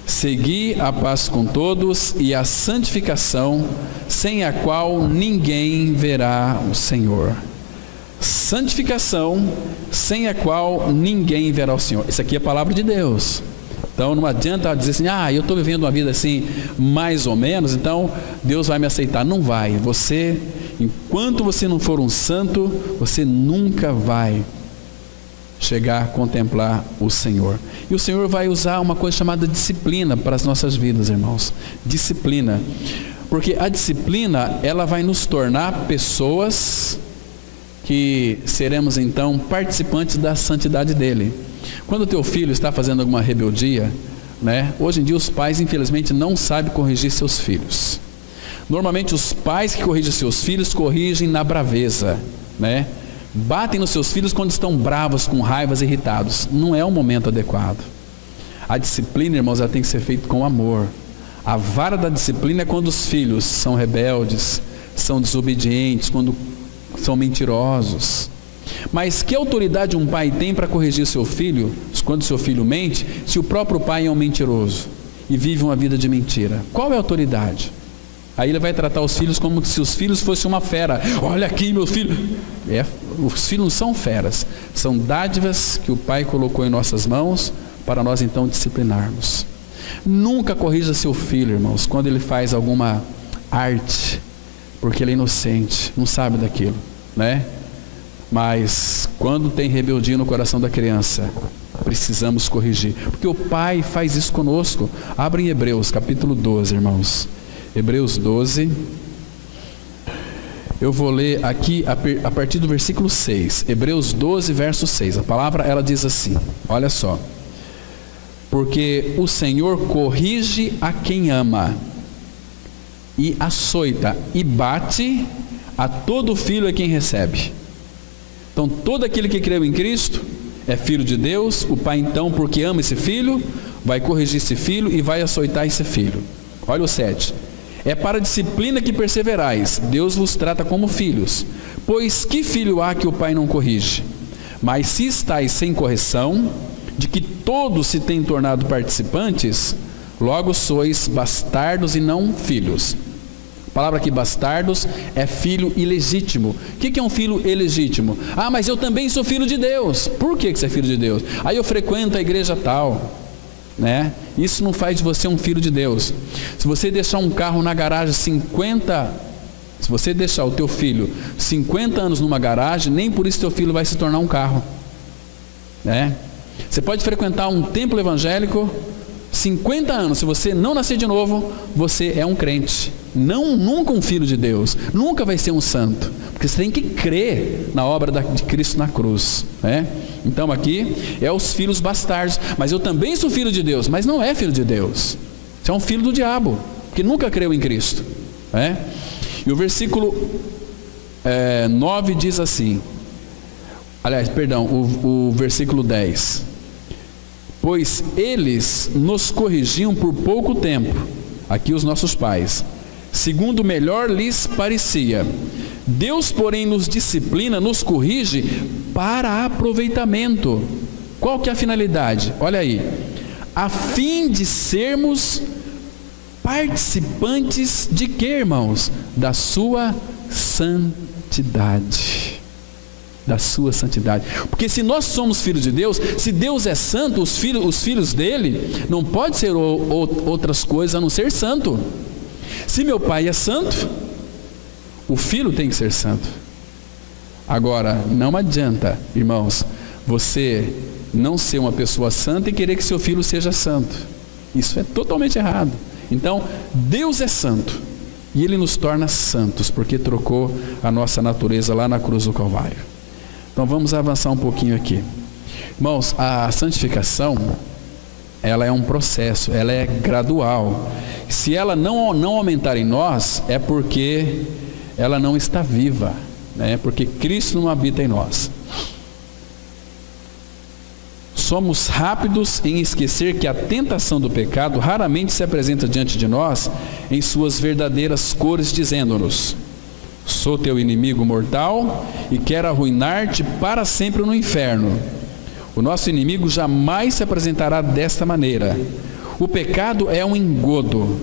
segui a paz com todos e a santificação, sem a qual ninguém verá o Senhor. Santificação, sem a qual ninguém verá o Senhor. Isso aqui é a palavra de Deus. Então não adianta dizer assim: eu estou vivendo uma vida assim, mais ou menos, então Deus vai me aceitar. Não vai. Você, enquanto você não for um santo, você nunca vai chegar a contemplar o Senhor. E o Senhor vai usar uma coisa chamada disciplina para as nossas vidas, irmãos. Disciplina. Porque a disciplina, ela vai nos tornar pessoas que seremos então participantes da santidade dele. Quando o teu filho está fazendo alguma rebeldia, né? Hoje em dia os pais infelizmente não sabem corrigir seus filhos. Normalmente os pais que corrigem seus filhos corrigem na braveza, né? Batem nos seus filhos quando estão bravos, com raivas, irritados. Não é um momento adequado. A disciplina, irmãos, ela tem que ser feita com amor. A vara da disciplina é quando os filhos são rebeldes, são desobedientes, quando são mentirosos. Mas que autoridade um pai tem para corrigir seu filho quando seu filho mente, se o próprio pai é um mentiroso e vive uma vida de mentira? Qual é a autoridade? Aí ele vai tratar os filhos como se os filhos fossem uma fera. Olha aqui, meu filho. Os filhos não são feras, são dádivas que o pai colocou em nossas mãos para nós então disciplinarmos. Nunca corrija seu filho, irmãos, quando ele faz alguma arte, porque ele é inocente, não sabe daquilo, né? Mas quando tem rebeldia no coração da criança, precisamos corrigir, porque o pai faz isso conosco. Abre em Hebreus capítulo 12, irmãos. Hebreus 12, eu vou ler aqui a partir do versículo 6, Hebreus 12, verso 6, a palavra ela diz assim, olha só: porque o Senhor corrige a quem ama, e açoita e bate a todo filho a quem recebe. Então todo aquele que creu em Cristo é filho de Deus. O pai então, porque ama esse filho, vai corrigir esse filho e vai açoitar esse filho. Olha o 7: é para a disciplina que perseverais, Deus vos trata como filhos. Pois que filho há que o pai não corrige? Mas se estáis sem correção, de que todos se têm tornado participantes, logo sois bastardos e não filhos. A palavra aqui bastardos é filho ilegítimo. O que é um filho ilegítimo? Mas eu também sou filho de Deus. Por que você é filho de Deus? Aí eu frequento a igreja tal, né? Isso não faz de você um filho de Deus. Se você deixar um carro na garagem se você deixar o teu filho 50 anos numa garagem, nem por isso teu filho vai se tornar um carro, né? Você pode frequentar um templo evangélico, 50 anos, se você não nascer de novo, você é um crente. Nunca um filho de Deus. Nunca vai ser um santo. Porque você tem que crer na obra de Cristo na cruz, né? Então aqui é os filhos bastardos. Mas eu também sou filho de Deus, mas não é filho de Deus. Você é um filho do diabo, que nunca creu em Cristo, né? E o versículo 9 diz assim, aliás, perdão, o versículo 10: pois eles nos corrigiam por pouco tempo, aqui os nossos pais, segundo melhor lhes parecia. Deus, porém, nos disciplina, nos corrige para aproveitamento. Qual que é a finalidade? Olha aí, a fim de sermos participantes de quê, irmãos? Da sua santidade. Da sua santidade. Porque se nós somos filhos de Deus, se Deus é santo, os filhos dele não pode ser outras coisas a não ser santo. Se meu pai é santo, o filho tem que ser santo. Agora, não adianta, irmãos, você não ser uma pessoa santa e querer que seu filho seja santo. Isso é totalmente errado. Então, Deus é santo e Ele nos torna santos, porque trocou a nossa natureza lá na cruz do Calvário. Então vamos avançar um pouquinho aqui. Irmãos, a santificação, ela é um processo, ela é gradual. Se ela não aumentar em nós, é porque ela não está viva, né? Porque Cristo não habita em nós. Somos rápidos em esquecer que a tentação do pecado raramente se apresenta diante de nós em suas verdadeiras cores, dizendo-nos: sou teu inimigo mortal e quero arruinar-te para sempre no inferno. O nosso inimigo jamais se apresentará desta maneira. O pecado é um engodo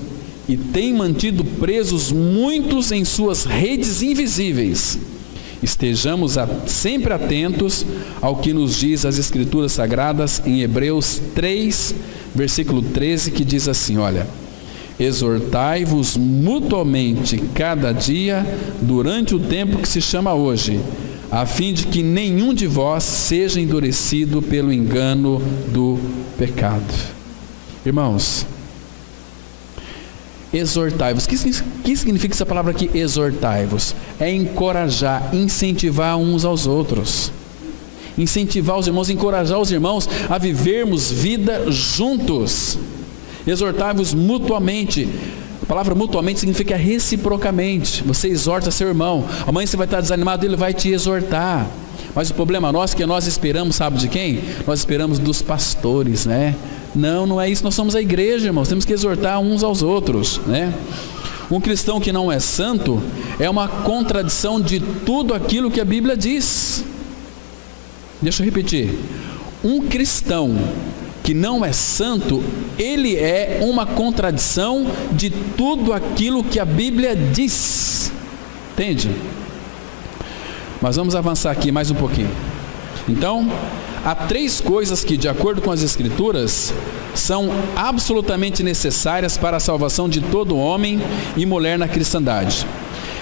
e tem mantido presos muitos em suas redes invisíveis. Estejamos sempre atentos ao que nos diz as Escrituras Sagradas em Hebreus 3, versículo 13, que diz assim, olha: exortai-vos mutuamente cada dia durante o tempo que se chama hoje, a fim de que nenhum de vós seja endurecido pelo engano do pecado. Irmãos, exortai-vos. O que significa essa palavra aqui, exortai-vos? É encorajar, incentivar uns aos outros. Incentivar os irmãos, encorajar os irmãos a vivermos vida juntos. Exortai-vos mutuamente. A palavra mutuamente significa reciprocamente. Você exorta seu irmão. Amanhã você vai estar desanimado, ele vai te exortar. Mas o problema nosso é que nós esperamos, sabe de quem? Nós esperamos dos pastores, né? Não é isso. Nós somos a igreja, irmãos. Temos que exortar uns aos outros, né? Um cristão que não é santo é uma contradição de tudo aquilo que a Bíblia diz. Deixa eu repetir. Um cristão que não é santo, ele é uma contradição de tudo aquilo que a Bíblia diz. Entende? Mas vamos avançar aqui mais um pouquinho. Então, há 3 coisas que, de acordo com as Escrituras, são absolutamente necessárias para a salvação de todo homem e mulher na cristandade.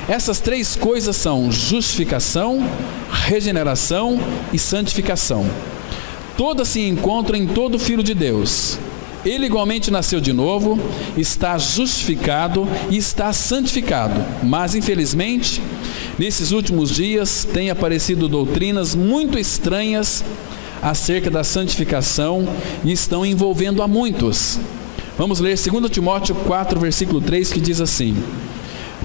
Essas 3 coisas são justificação, regeneração e santificação. Todas se encontram em todo filho de Deus. Ele igualmente nasceu de novo, está justificado e está santificado. Mas, infelizmente, nesses últimos dias têm aparecido doutrinas muito estranhas acerca da santificação e estão envolvendo a muitos. Vamos ler 2 Timóteo 4, versículo 3, que diz assim: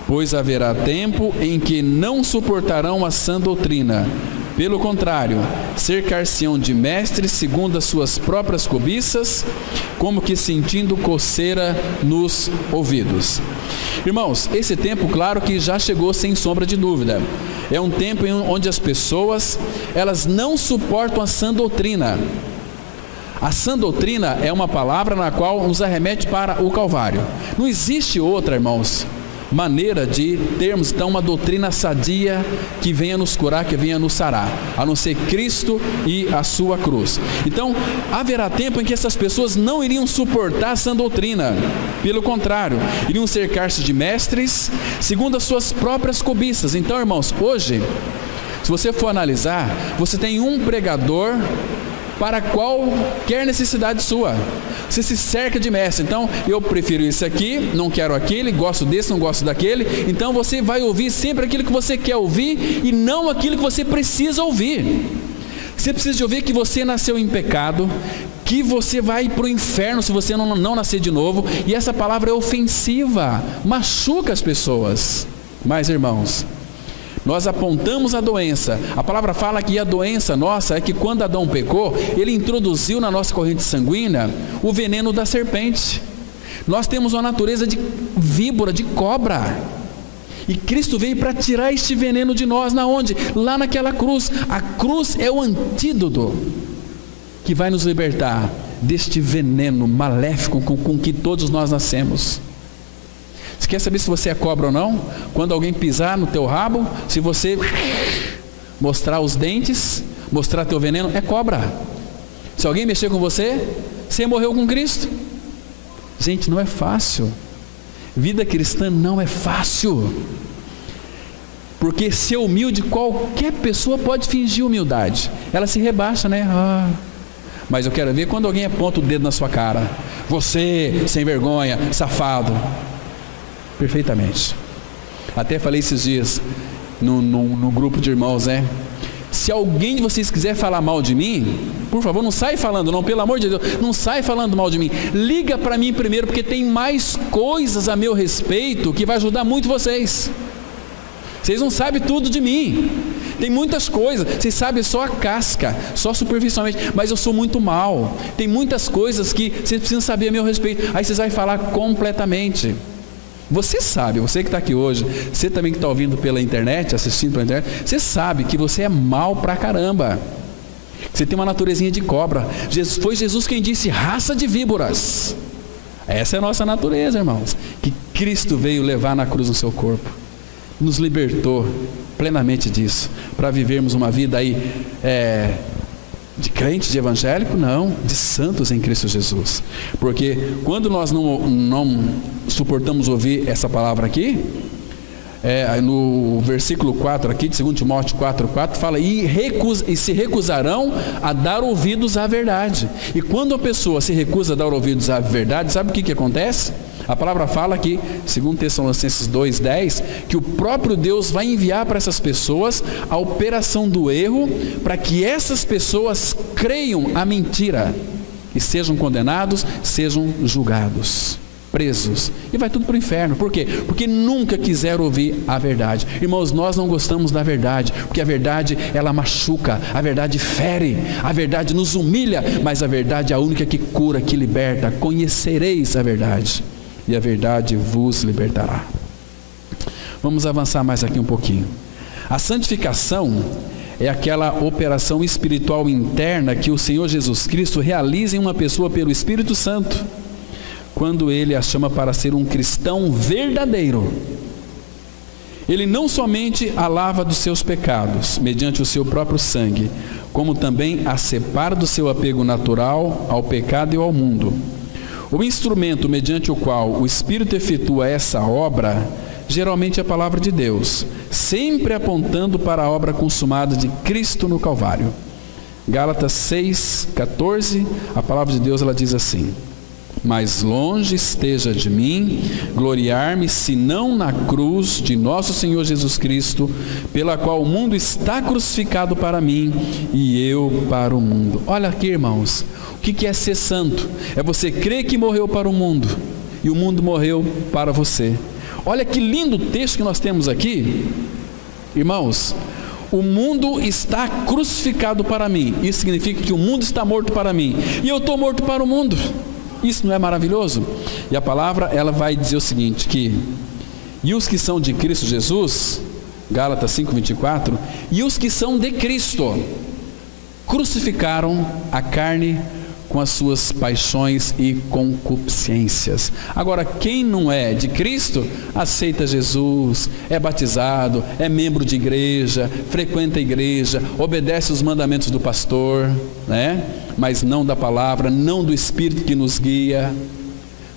pois haverá tempo em que não suportarão a sã doutrina. Pelo contrário, cercar-se-ão de mestres segundo as suas próprias cobiças, como que sentindo coceira nos ouvidos. Irmãos, esse tempo, claro que já chegou sem sombra de dúvida. É um tempo onde as pessoas, elas não suportam a sã doutrina. A sã doutrina é uma palavra na qual nos arremete para o Calvário. Não existe outra, irmãos, maneira de termos então uma doutrina sadia que venha nos curar, que venha nos sarar, a não ser Cristo e a sua cruz. Então haverá tempo em que essas pessoas não iriam suportar a sã doutrina. Pelo contrário, iriam cercar-se de mestres segundo as suas próprias cobiças. Então, irmãos, hoje, se você for analisar, você tem um pregador para qualquer necessidade sua. Você se cerca de mestre. Então, eu prefiro isso aqui, não quero aquele, gosto desse, não gosto daquele. Então, você vai ouvir sempre aquilo que você quer ouvir e não aquilo que você precisa ouvir. Você precisa de ouvir que você nasceu em pecado, que você vai para o inferno se você não nascer de novo. E essa palavra é ofensiva, machuca as pessoas. Mas, irmãos, nós apontamos a doença. A palavra fala que a doença nossa é que quando Adão pecou, ele introduziu na nossa corrente sanguínea o veneno da serpente. Nós temos uma natureza de víbora, de cobra. E Cristo veio para tirar este veneno de nós. Na onde? Lá naquela cruz. A cruz é o antídoto que vai nos libertar deste veneno maléfico com que todos nós nascemos. Você quer saber se você é cobra ou não? Quando alguém pisar no teu rabo, se você mostrar os dentes, mostrar teu veneno, é cobra. Se alguém mexer com você, você morreu com Cristo. Gente, não é fácil. Vida cristã não é fácil. Porque ser humilde, qualquer pessoa pode fingir humildade. Ela se rebaixa, né? Mas eu quero ver quando alguém aponta o dedo na sua cara. Você, sem vergonha, safado. Perfeitamente. Até falei esses dias no grupo de irmãos, né? Se alguém de vocês quiser falar mal de mim, por favor, não sai falando, não, pelo amor de Deus, não sai falando mal de mim. Liga para mim primeiro, porque tem mais coisas a meu respeito que vai ajudar muito vocês. Vocês não sabem tudo de mim. Tem muitas coisas, vocês sabem só a casca, só superficialmente, mas eu sou muito mal. Tem muitas coisas que vocês precisam saber a meu respeito. Aí vocês vão falar completamente. Você sabe, você que está aqui hoje, você também que está ouvindo pela internet, assistindo pela internet, você sabe que você é mal pra caramba. Você tem uma naturezinha de cobra. Foi Jesus quem disse, raça de víboras. Essa é a nossa natureza, irmãos, que Cristo veio levar na cruz no seu corpo. Nos libertou plenamente disso, para vivermos uma vida aí, de crente, de evangélico? Não, de santos em Cristo Jesus. Porque quando nós não suportamos ouvir essa palavra aqui, no versículo 4 aqui, de 2 Timóteo 4,4, fala, e se recusarão a dar ouvidos à verdade. E quando a pessoa se recusa a dar ouvidos à verdade, sabe o que acontece? A palavra fala aqui, segundo Tessalonicenses 2,10, que o próprio Deus vai enviar para essas pessoas a operação do erro, para que essas pessoas creiam a mentira e sejam condenados, sejam julgados, presos, e vai tudo para o inferno. Por quê? Porque nunca quiseram ouvir a verdade. Irmãos, nós não gostamos da verdade, porque a verdade, ela machuca, a verdade fere, a verdade nos humilha, mas a verdade é a única que cura, que liberta. Conhecereis a verdade, e a verdade vos libertará. Vamos avançar mais aqui um pouquinho. A santificação é aquela operação espiritual interna que o Senhor Jesus Cristo realiza em uma pessoa pelo Espírito Santo, quando Ele a chama para ser um cristão verdadeiro. Ele não somente a lava dos seus pecados, mediante o seu próprio sangue, como também a separa do seu apego natural ao pecado e ao mundo. O instrumento mediante o qual o Espírito efetua essa obra, geralmente é a palavra de Deus, sempre apontando para a obra consumada de Cristo no Calvário. Gálatas 6,14, a palavra de Deus, ela diz assim: mais longe esteja de mim gloriar-me, senão na cruz de nosso Senhor Jesus Cristo, pela qual o mundo está crucificado para mim e eu para o mundo. Olha aqui, irmãos, o que é ser santo? É você crer que morreu para o mundo e o mundo morreu para você. Olha que lindo texto que nós temos aqui, irmãos. O mundo está crucificado para mim. Isso significa que o mundo está morto para mim e eu estou morto para o mundo. Isso não é maravilhoso? E a palavra, ela vai dizer o seguinte, que e os que são de Cristo Jesus, Gálatas 5,24, e os que são de Cristo crucificaram a carne com as suas paixões e concupiscências. Agora, quem não é de Cristo, aceita Jesus, é batizado, é membro de igreja, frequenta a igreja, obedece os mandamentos do pastor, né? Mas não da palavra, não do Espírito que nos guia.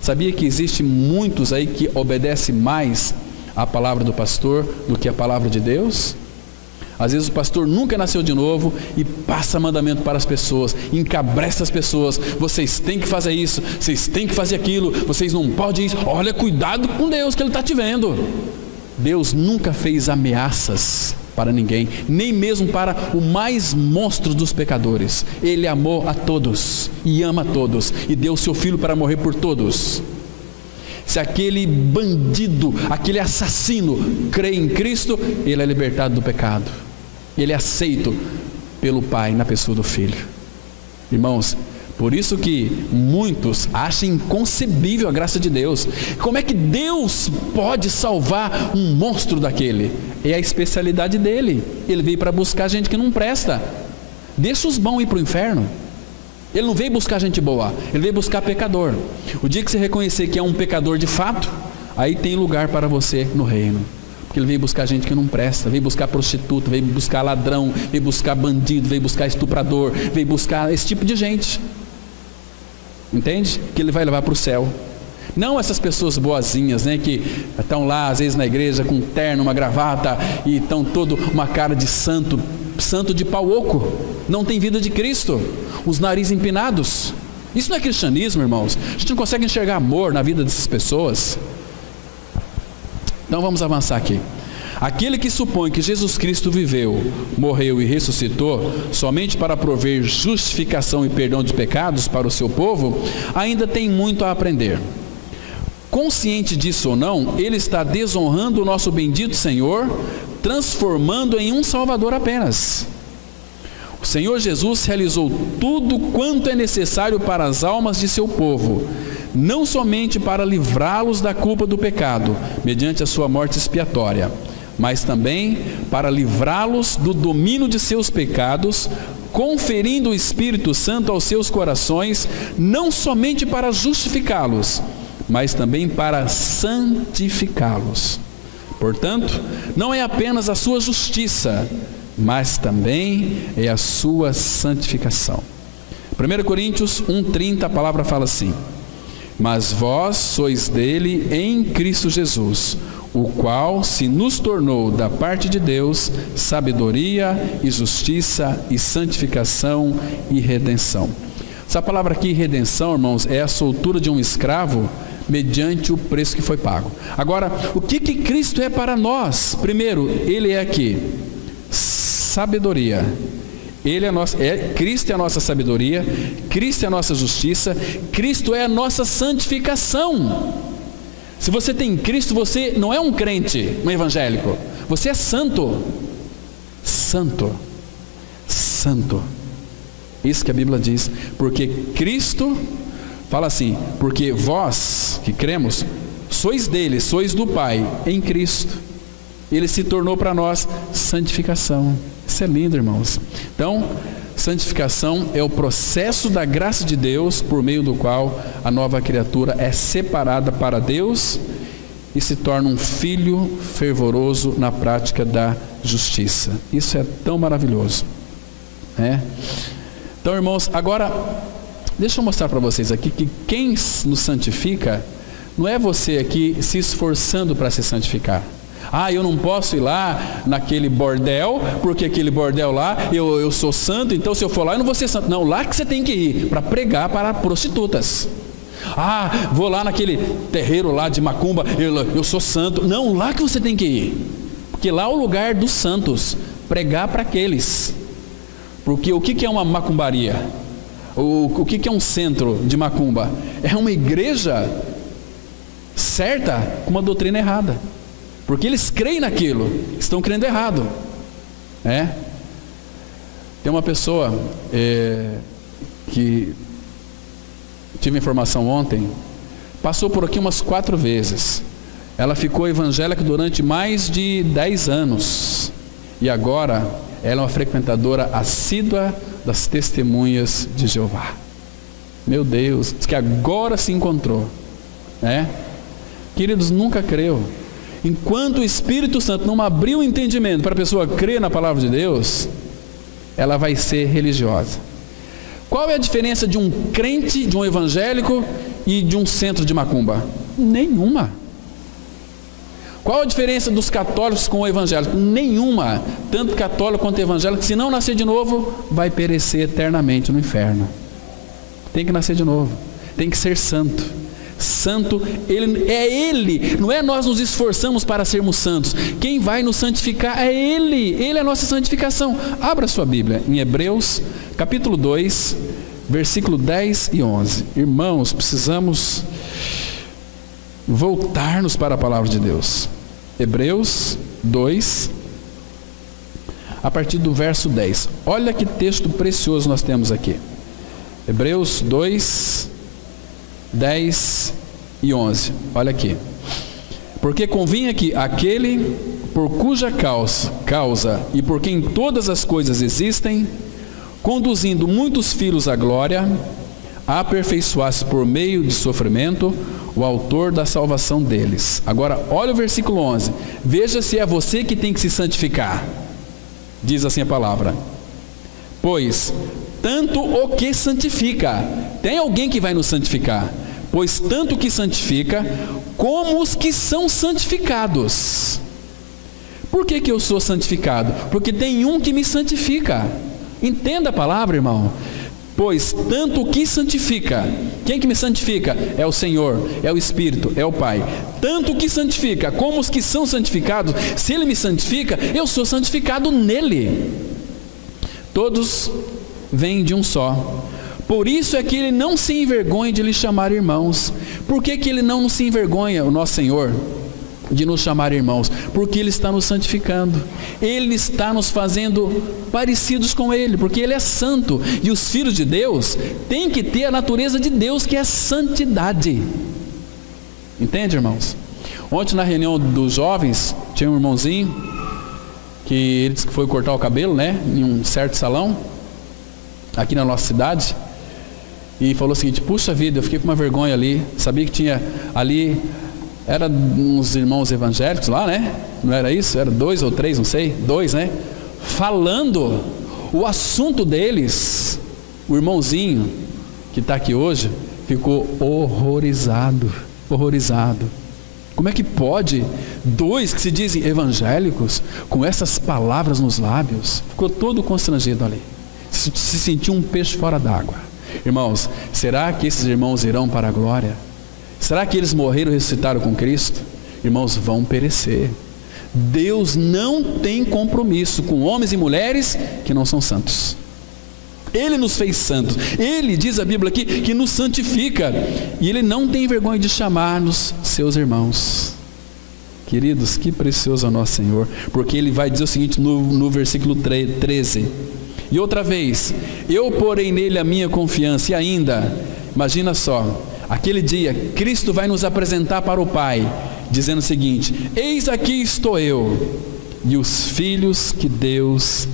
Sabia que existe muitos aí que obedecem mais a palavra do pastor do que a palavra de Deus? Às vezes o pastor nunca nasceu de novo e passa mandamento para as pessoas, encabresta as pessoas: vocês têm que fazer isso, vocês têm que fazer aquilo, vocês não podem isso. Olha, cuidado com Deus, que Ele está te vendo. Deus nunca fez ameaças para ninguém, nem mesmo para o mais monstro dos pecadores. Ele amou a todos e ama a todos, e deu o seu Filho para morrer por todos. Se aquele bandido, aquele assassino crê em Cristo, ele é libertado do pecado, ele é aceito pelo Pai na pessoa do Filho. Irmãos, por isso que muitos acham inconcebível a graça de Deus. Como é que Deus pode salvar um monstro daquele? É a especialidade dele. Ele veio para buscar gente que não presta. Deixa os bons ir para o inferno. Ele não veio buscar gente boa, ele veio buscar pecador. O dia que você reconhecer que é um pecador de fato, aí tem lugar para você no reino. Porque ele veio buscar gente que não presta, veio buscar prostituta, veio buscar ladrão, veio buscar bandido, veio buscar estuprador, veio buscar esse tipo de gente. Entende? Que ele vai levar para o céu. Não essas pessoas boazinhas, né, que estão lá às vezes na igreja com um terno, uma gravata, e estão todo uma cara de santo, santo de pau oco, não tem vida de Cristo, os narizes empinados. Isso não é cristianismo, irmãos. A gente não consegue enxergar amor na vida dessas pessoas. Então vamos avançar aqui. Aquele que supõe que Jesus Cristo viveu, morreu e ressuscitou somente para prover justificação e perdão de pecados para o seu povo, ainda tem muito a aprender. Consciente disso ou não, ele está desonrando o nosso bendito Senhor, transformando em um Salvador apenas. O Senhor Jesus realizou tudo quanto é necessário para as almas de seu povo, não somente para livrá-los da culpa do pecado, mediante a sua morte expiatória, mas também para livrá-los do domínio de seus pecados, conferindo o Espírito Santo aos seus corações, não somente para justificá-los, mas também para santificá-los. Portanto, não é apenas a sua justiça, mas também é a sua santificação. 1 Coríntios 1,30, a palavra fala assim: mas vós sois dele em Cristo Jesus, o qual se nos tornou da parte de Deus sabedoria e justiça e santificação e redenção. Essa palavra aqui, redenção, irmãos, é a soltura de um escravo mediante o preço que foi pago. Agora, o que Cristo é para nós? Primeiro, ele é aqui sabedoria. Ele é Cristo é a nossa sabedoria, Cristo é a nossa justiça, Cristo é a nossa santificação. Se você tem Cristo, você não é um crente, um evangélico, você é santo. Santo. Santo. Isso que a Bíblia diz. Porque Cristo fala assim: porque vós que cremos, sois dele, sois do Pai, em Cristo. Ele se tornou para nós santificação. Isso é lindo, irmãos. Então, santificação é o processo da graça de Deus, por meio do qual a nova criatura é separada para Deus e se torna um filho fervoroso na prática da justiça. Isso é tão maravilhoso, né? Então, irmãos, agora deixa eu mostrar para vocês aqui que quem nos santifica não é você aqui se esforçando para se santificar. Ah, eu não posso ir lá naquele bordel, porque aquele bordel lá, eu sou santo, então se eu for lá eu não vou ser santo. Não, lá que você tem que ir, para pregar para prostitutas. Ah, vou lá naquele terreiro lá de macumba, eu sou santo. Não, lá que você tem que ir, porque lá é o lugar dos santos, pregar para aqueles. Porque o que é uma macumbaria? O que é um centro de macumba? É uma igreja certa com uma doutrina errada. Porque eles creem naquilo, estão crendo errado, né? Tem uma pessoa que tive informação ontem, passou por aqui umas 4 vezes. Ela ficou evangélica durante mais de 10 anos e agora ela é uma frequentadora assídua das Testemunhas de Jeová. Meu Deus, diz que agora se encontrou, né? Queridos, nunca creu. Enquanto o Espírito Santo não abriu o entendimento para a pessoa crer na palavra de Deus, ela vai ser religiosa. Qual é a diferença de um crente, de um evangélico e de um centro de macumba? Nenhuma. Qual a diferença dos católicos com o evangélico? Nenhuma. Tanto católico quanto evangélico, se não nascer de novo, vai perecer eternamente no inferno. Tem que nascer de novo. Tem que ser santo. Santo, Ele, não é nós nos esforçamos para sermos santos. Quem vai nos santificar é Ele. Ele é a nossa santificação. Abra sua Bíblia em Hebreus, capítulo 2, versículo 10 e 11. Irmãos, precisamos voltar-nos para a palavra de Deus. Hebreus 2, a partir do verso 10. Olha que texto precioso nós temos aqui. Hebreus 2, 10 e 11. Olha aqui. Porque convinha que aquele por cuja causa e por quem todas as coisas existem, conduzindo muitos filhos à glória, aperfeiçoasse por meio de sofrimento o autor da salvação deles. Agora, olha o versículo 11. Veja se é você que tem que se santificar. Diz assim a palavra. Pois, tanto o que santifica. Tem alguém que vai nos santificar. Pois tanto o que santifica, como os que são santificados. Por que eu sou santificado? Porque tem um que me santifica. Entenda a palavra, irmão. Pois tanto o que santifica, quem que me santifica? É o Senhor, é o Espírito, é o Pai. Tanto o que santifica, como os que são santificados, se Ele me santifica, eu sou santificado nele. Todos vêm de um só. Por isso é que Ele não se envergonha de lhes chamar irmãos. Por que Ele não se envergonha, o nosso Senhor, de nos chamar irmãos? Porque Ele está nos santificando. Ele está nos fazendo parecidos com Ele, porque Ele é santo. E os filhos de Deus têm que ter a natureza de Deus, que é santidade. Entende, irmãos? Ontem na reunião dos jovens, tinha um irmãozinho que ele disse que foi cortar o cabelo, né, em um certo salão aqui na nossa cidade, e falou o seguinte: puxa vida, eu fiquei com uma vergonha ali, sabia que tinha ali, era uns irmãos evangélicos lá, né, não era isso? Era 2 ou 3, não sei, 2, né, falando o assunto deles. O irmãozinho que está aqui hoje ficou horrorizado. Como é que pode 2 que se dizem evangélicos com essas palavras nos lábios? Ficou todo constrangido ali, se sentiu um peixe fora d'água. Irmãos, será que esses irmãos irão para a glória? Será que eles morreram e ressuscitaram com Cristo? Irmãos, vão perecer. Deus não tem compromisso com homens e mulheres que não são santos. Ele nos fez santos. Ele, diz a Bíblia aqui, que nos santifica. E Ele não tem vergonha de chamar-nos seus irmãos. Queridos, que precioso é o nosso Senhor. Porque Ele vai dizer o seguinte no versículo 13. E outra vez, eu porei nele a minha confiança. E ainda, imagina só, aquele dia, Cristo vai nos apresentar para o Pai, dizendo o seguinte: eis aqui estou eu, e os filhos que Deus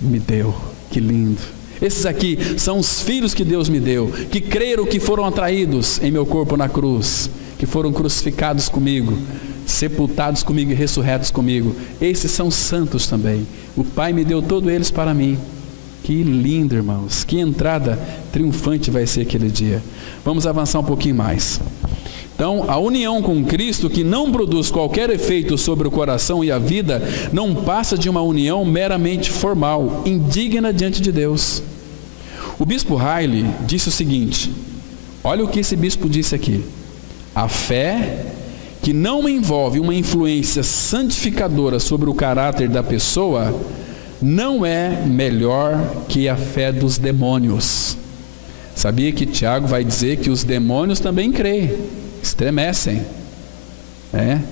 me deu. Que lindo! Esses aqui são os filhos que Deus me deu, que creram, que foram atraídos em meu corpo na cruz, que foram crucificados comigo, sepultados comigo e ressurretos comigo. Esses são santos também. O Pai me deu todos eles para mim. Que lindo, irmãos. Que entrada triunfante vai ser aquele dia. Vamos avançar um pouquinho mais. Então, a união com Cristo, que não produz qualquer efeito sobre o coração e a vida, não passa de uma união meramente formal, indigna diante de Deus. O bispo Riley disse o seguinte: olha o que esse bispo disse aqui: a fé que não envolve uma influência santificadora sobre o caráter da pessoa não é melhor que a fé dos demônios. Sabia que Tiago vai dizer que os demônios também creem, estremecem, né?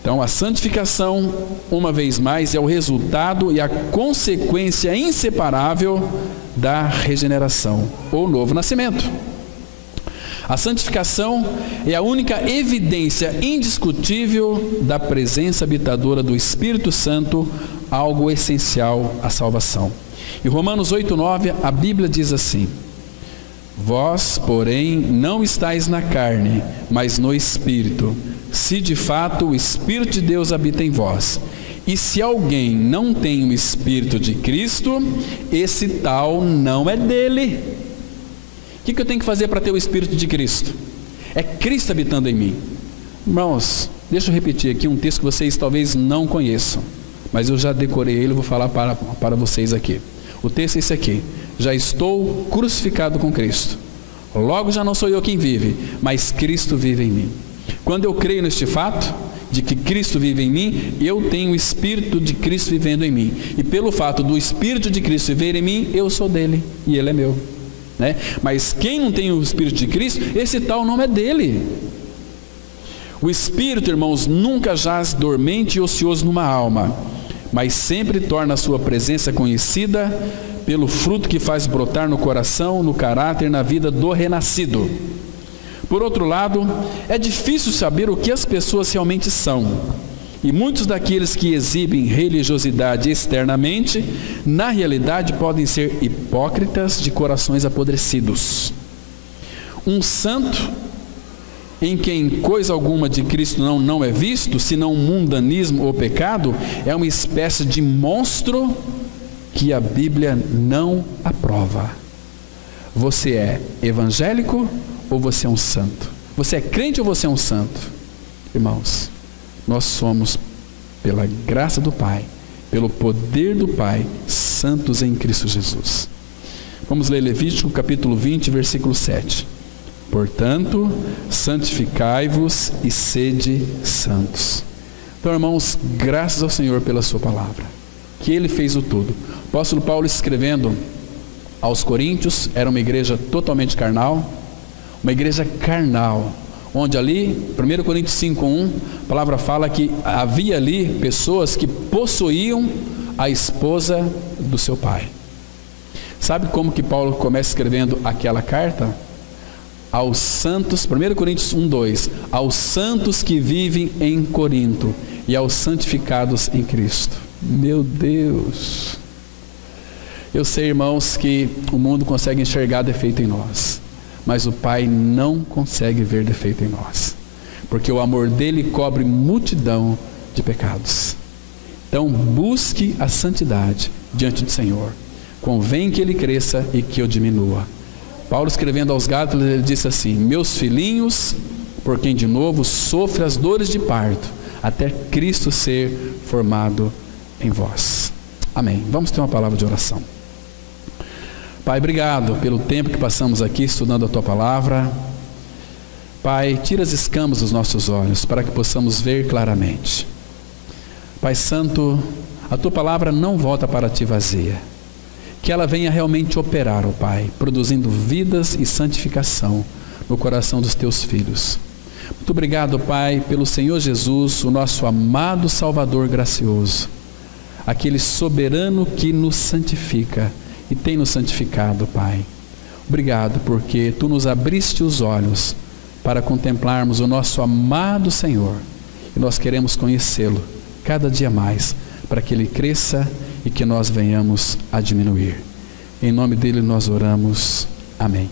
Então a santificação, uma vez mais, é o resultado e a consequência inseparável da regeneração ou novo nascimento. A santificação é a única evidência indiscutível da presença habitadora do Espírito Santo, algo essencial à salvação. Em Romanos 8:9, a Bíblia diz assim: vós, porém, não estáis na carne, mas no Espírito, se de fato o Espírito de Deus habita em vós. E se alguém não tem o Espírito de Cristo, esse tal não é dele. O que eu tenho que fazer para ter o Espírito de Cristo? É Cristo habitando em mim. Irmãos, Deixa eu repetir aqui um texto que vocês talvez não conheçam, mas eu já decorei ele, vou falar para vocês aqui. O texto é esse aqui: já estou crucificado com Cristo, logo já não sou eu quem vive, mas Cristo vive em mim. Quando eu creio neste fato, de que Cristo vive em mim, eu tenho o Espírito de Cristo vivendo em mim, e pelo fato do Espírito de Cristo viver em mim, eu sou dele, e ele é meu, né? Mas quem não tem o Espírito de Cristo, esse tal não é dele. O Espírito, irmãos, nunca jaz dormente e ocioso numa alma, mas sempre torna a sua presença conhecida pelo fruto que faz brotar no coração, no caráter, na vida do renascido. Por outro lado, é difícil saber o que as pessoas realmente são, e muitos daqueles que exibem religiosidade externamente, na realidade podem ser hipócritas de corações apodrecidos. Um santo, em quem coisa alguma de Cristo não é visto, senão mundanismo ou pecado, é uma espécie de monstro que a Bíblia não aprova. Você é evangélico ou você é um santo? Você é crente ou você é um santo? Irmãos, nós somos, pela graça do Pai, pelo poder do Pai, santos em Cristo Jesus. Vamos ler Levítico capítulo 20, versículo 7. Portanto, santificai-vos e sede santos. Então, irmãos, graças ao Senhor pela sua palavra, que Ele fez o tudo. O apóstolo Paulo, escrevendo aos Coríntios, era uma igreja totalmente carnal, uma igreja carnal, onde ali, 1 Coríntios 5:1, a palavra fala que havia ali pessoas que possuíam a esposa do seu pai. Sabe como que Paulo começa escrevendo aquela carta? Aos santos, 1 Coríntios 1:2, aos santos que vivem em Corinto e aos santificados em Cristo. Meu Deus! Eu sei, irmãos, que o mundo consegue enxergar defeito em nós, mas o Pai não consegue ver defeito em nós, porque o amor dele cobre multidão de pecados. Então busque a santidade diante do Senhor. Convém que ele cresça e que eu diminua. Paulo, escrevendo aos Gálatas, ele disse assim: meus filhinhos, por quem de novo sofre as dores de parto, até Cristo ser formado em vós. Amém. Vamos ter uma palavra de oração. Pai, obrigado pelo tempo que passamos aqui estudando a Tua Palavra. Pai, tira as escamas dos nossos olhos para que possamos ver claramente. Pai Santo, a Tua Palavra não volta para Ti vazia. Que ela venha realmente operar, ó Pai, produzindo vidas e santificação no coração dos Teus filhos. Muito obrigado, Pai, pelo Senhor Jesus, o nosso amado Salvador gracioso, aquele soberano que nos santifica e tem nos santificado, Pai. Obrigado porque Tu nos abriste os olhos para contemplarmos o nosso amado Senhor, e nós queremos conhecê-lo cada dia mais, para que Ele cresça e que nós venhamos a diminuir. Em nome dEle nós oramos. Amém.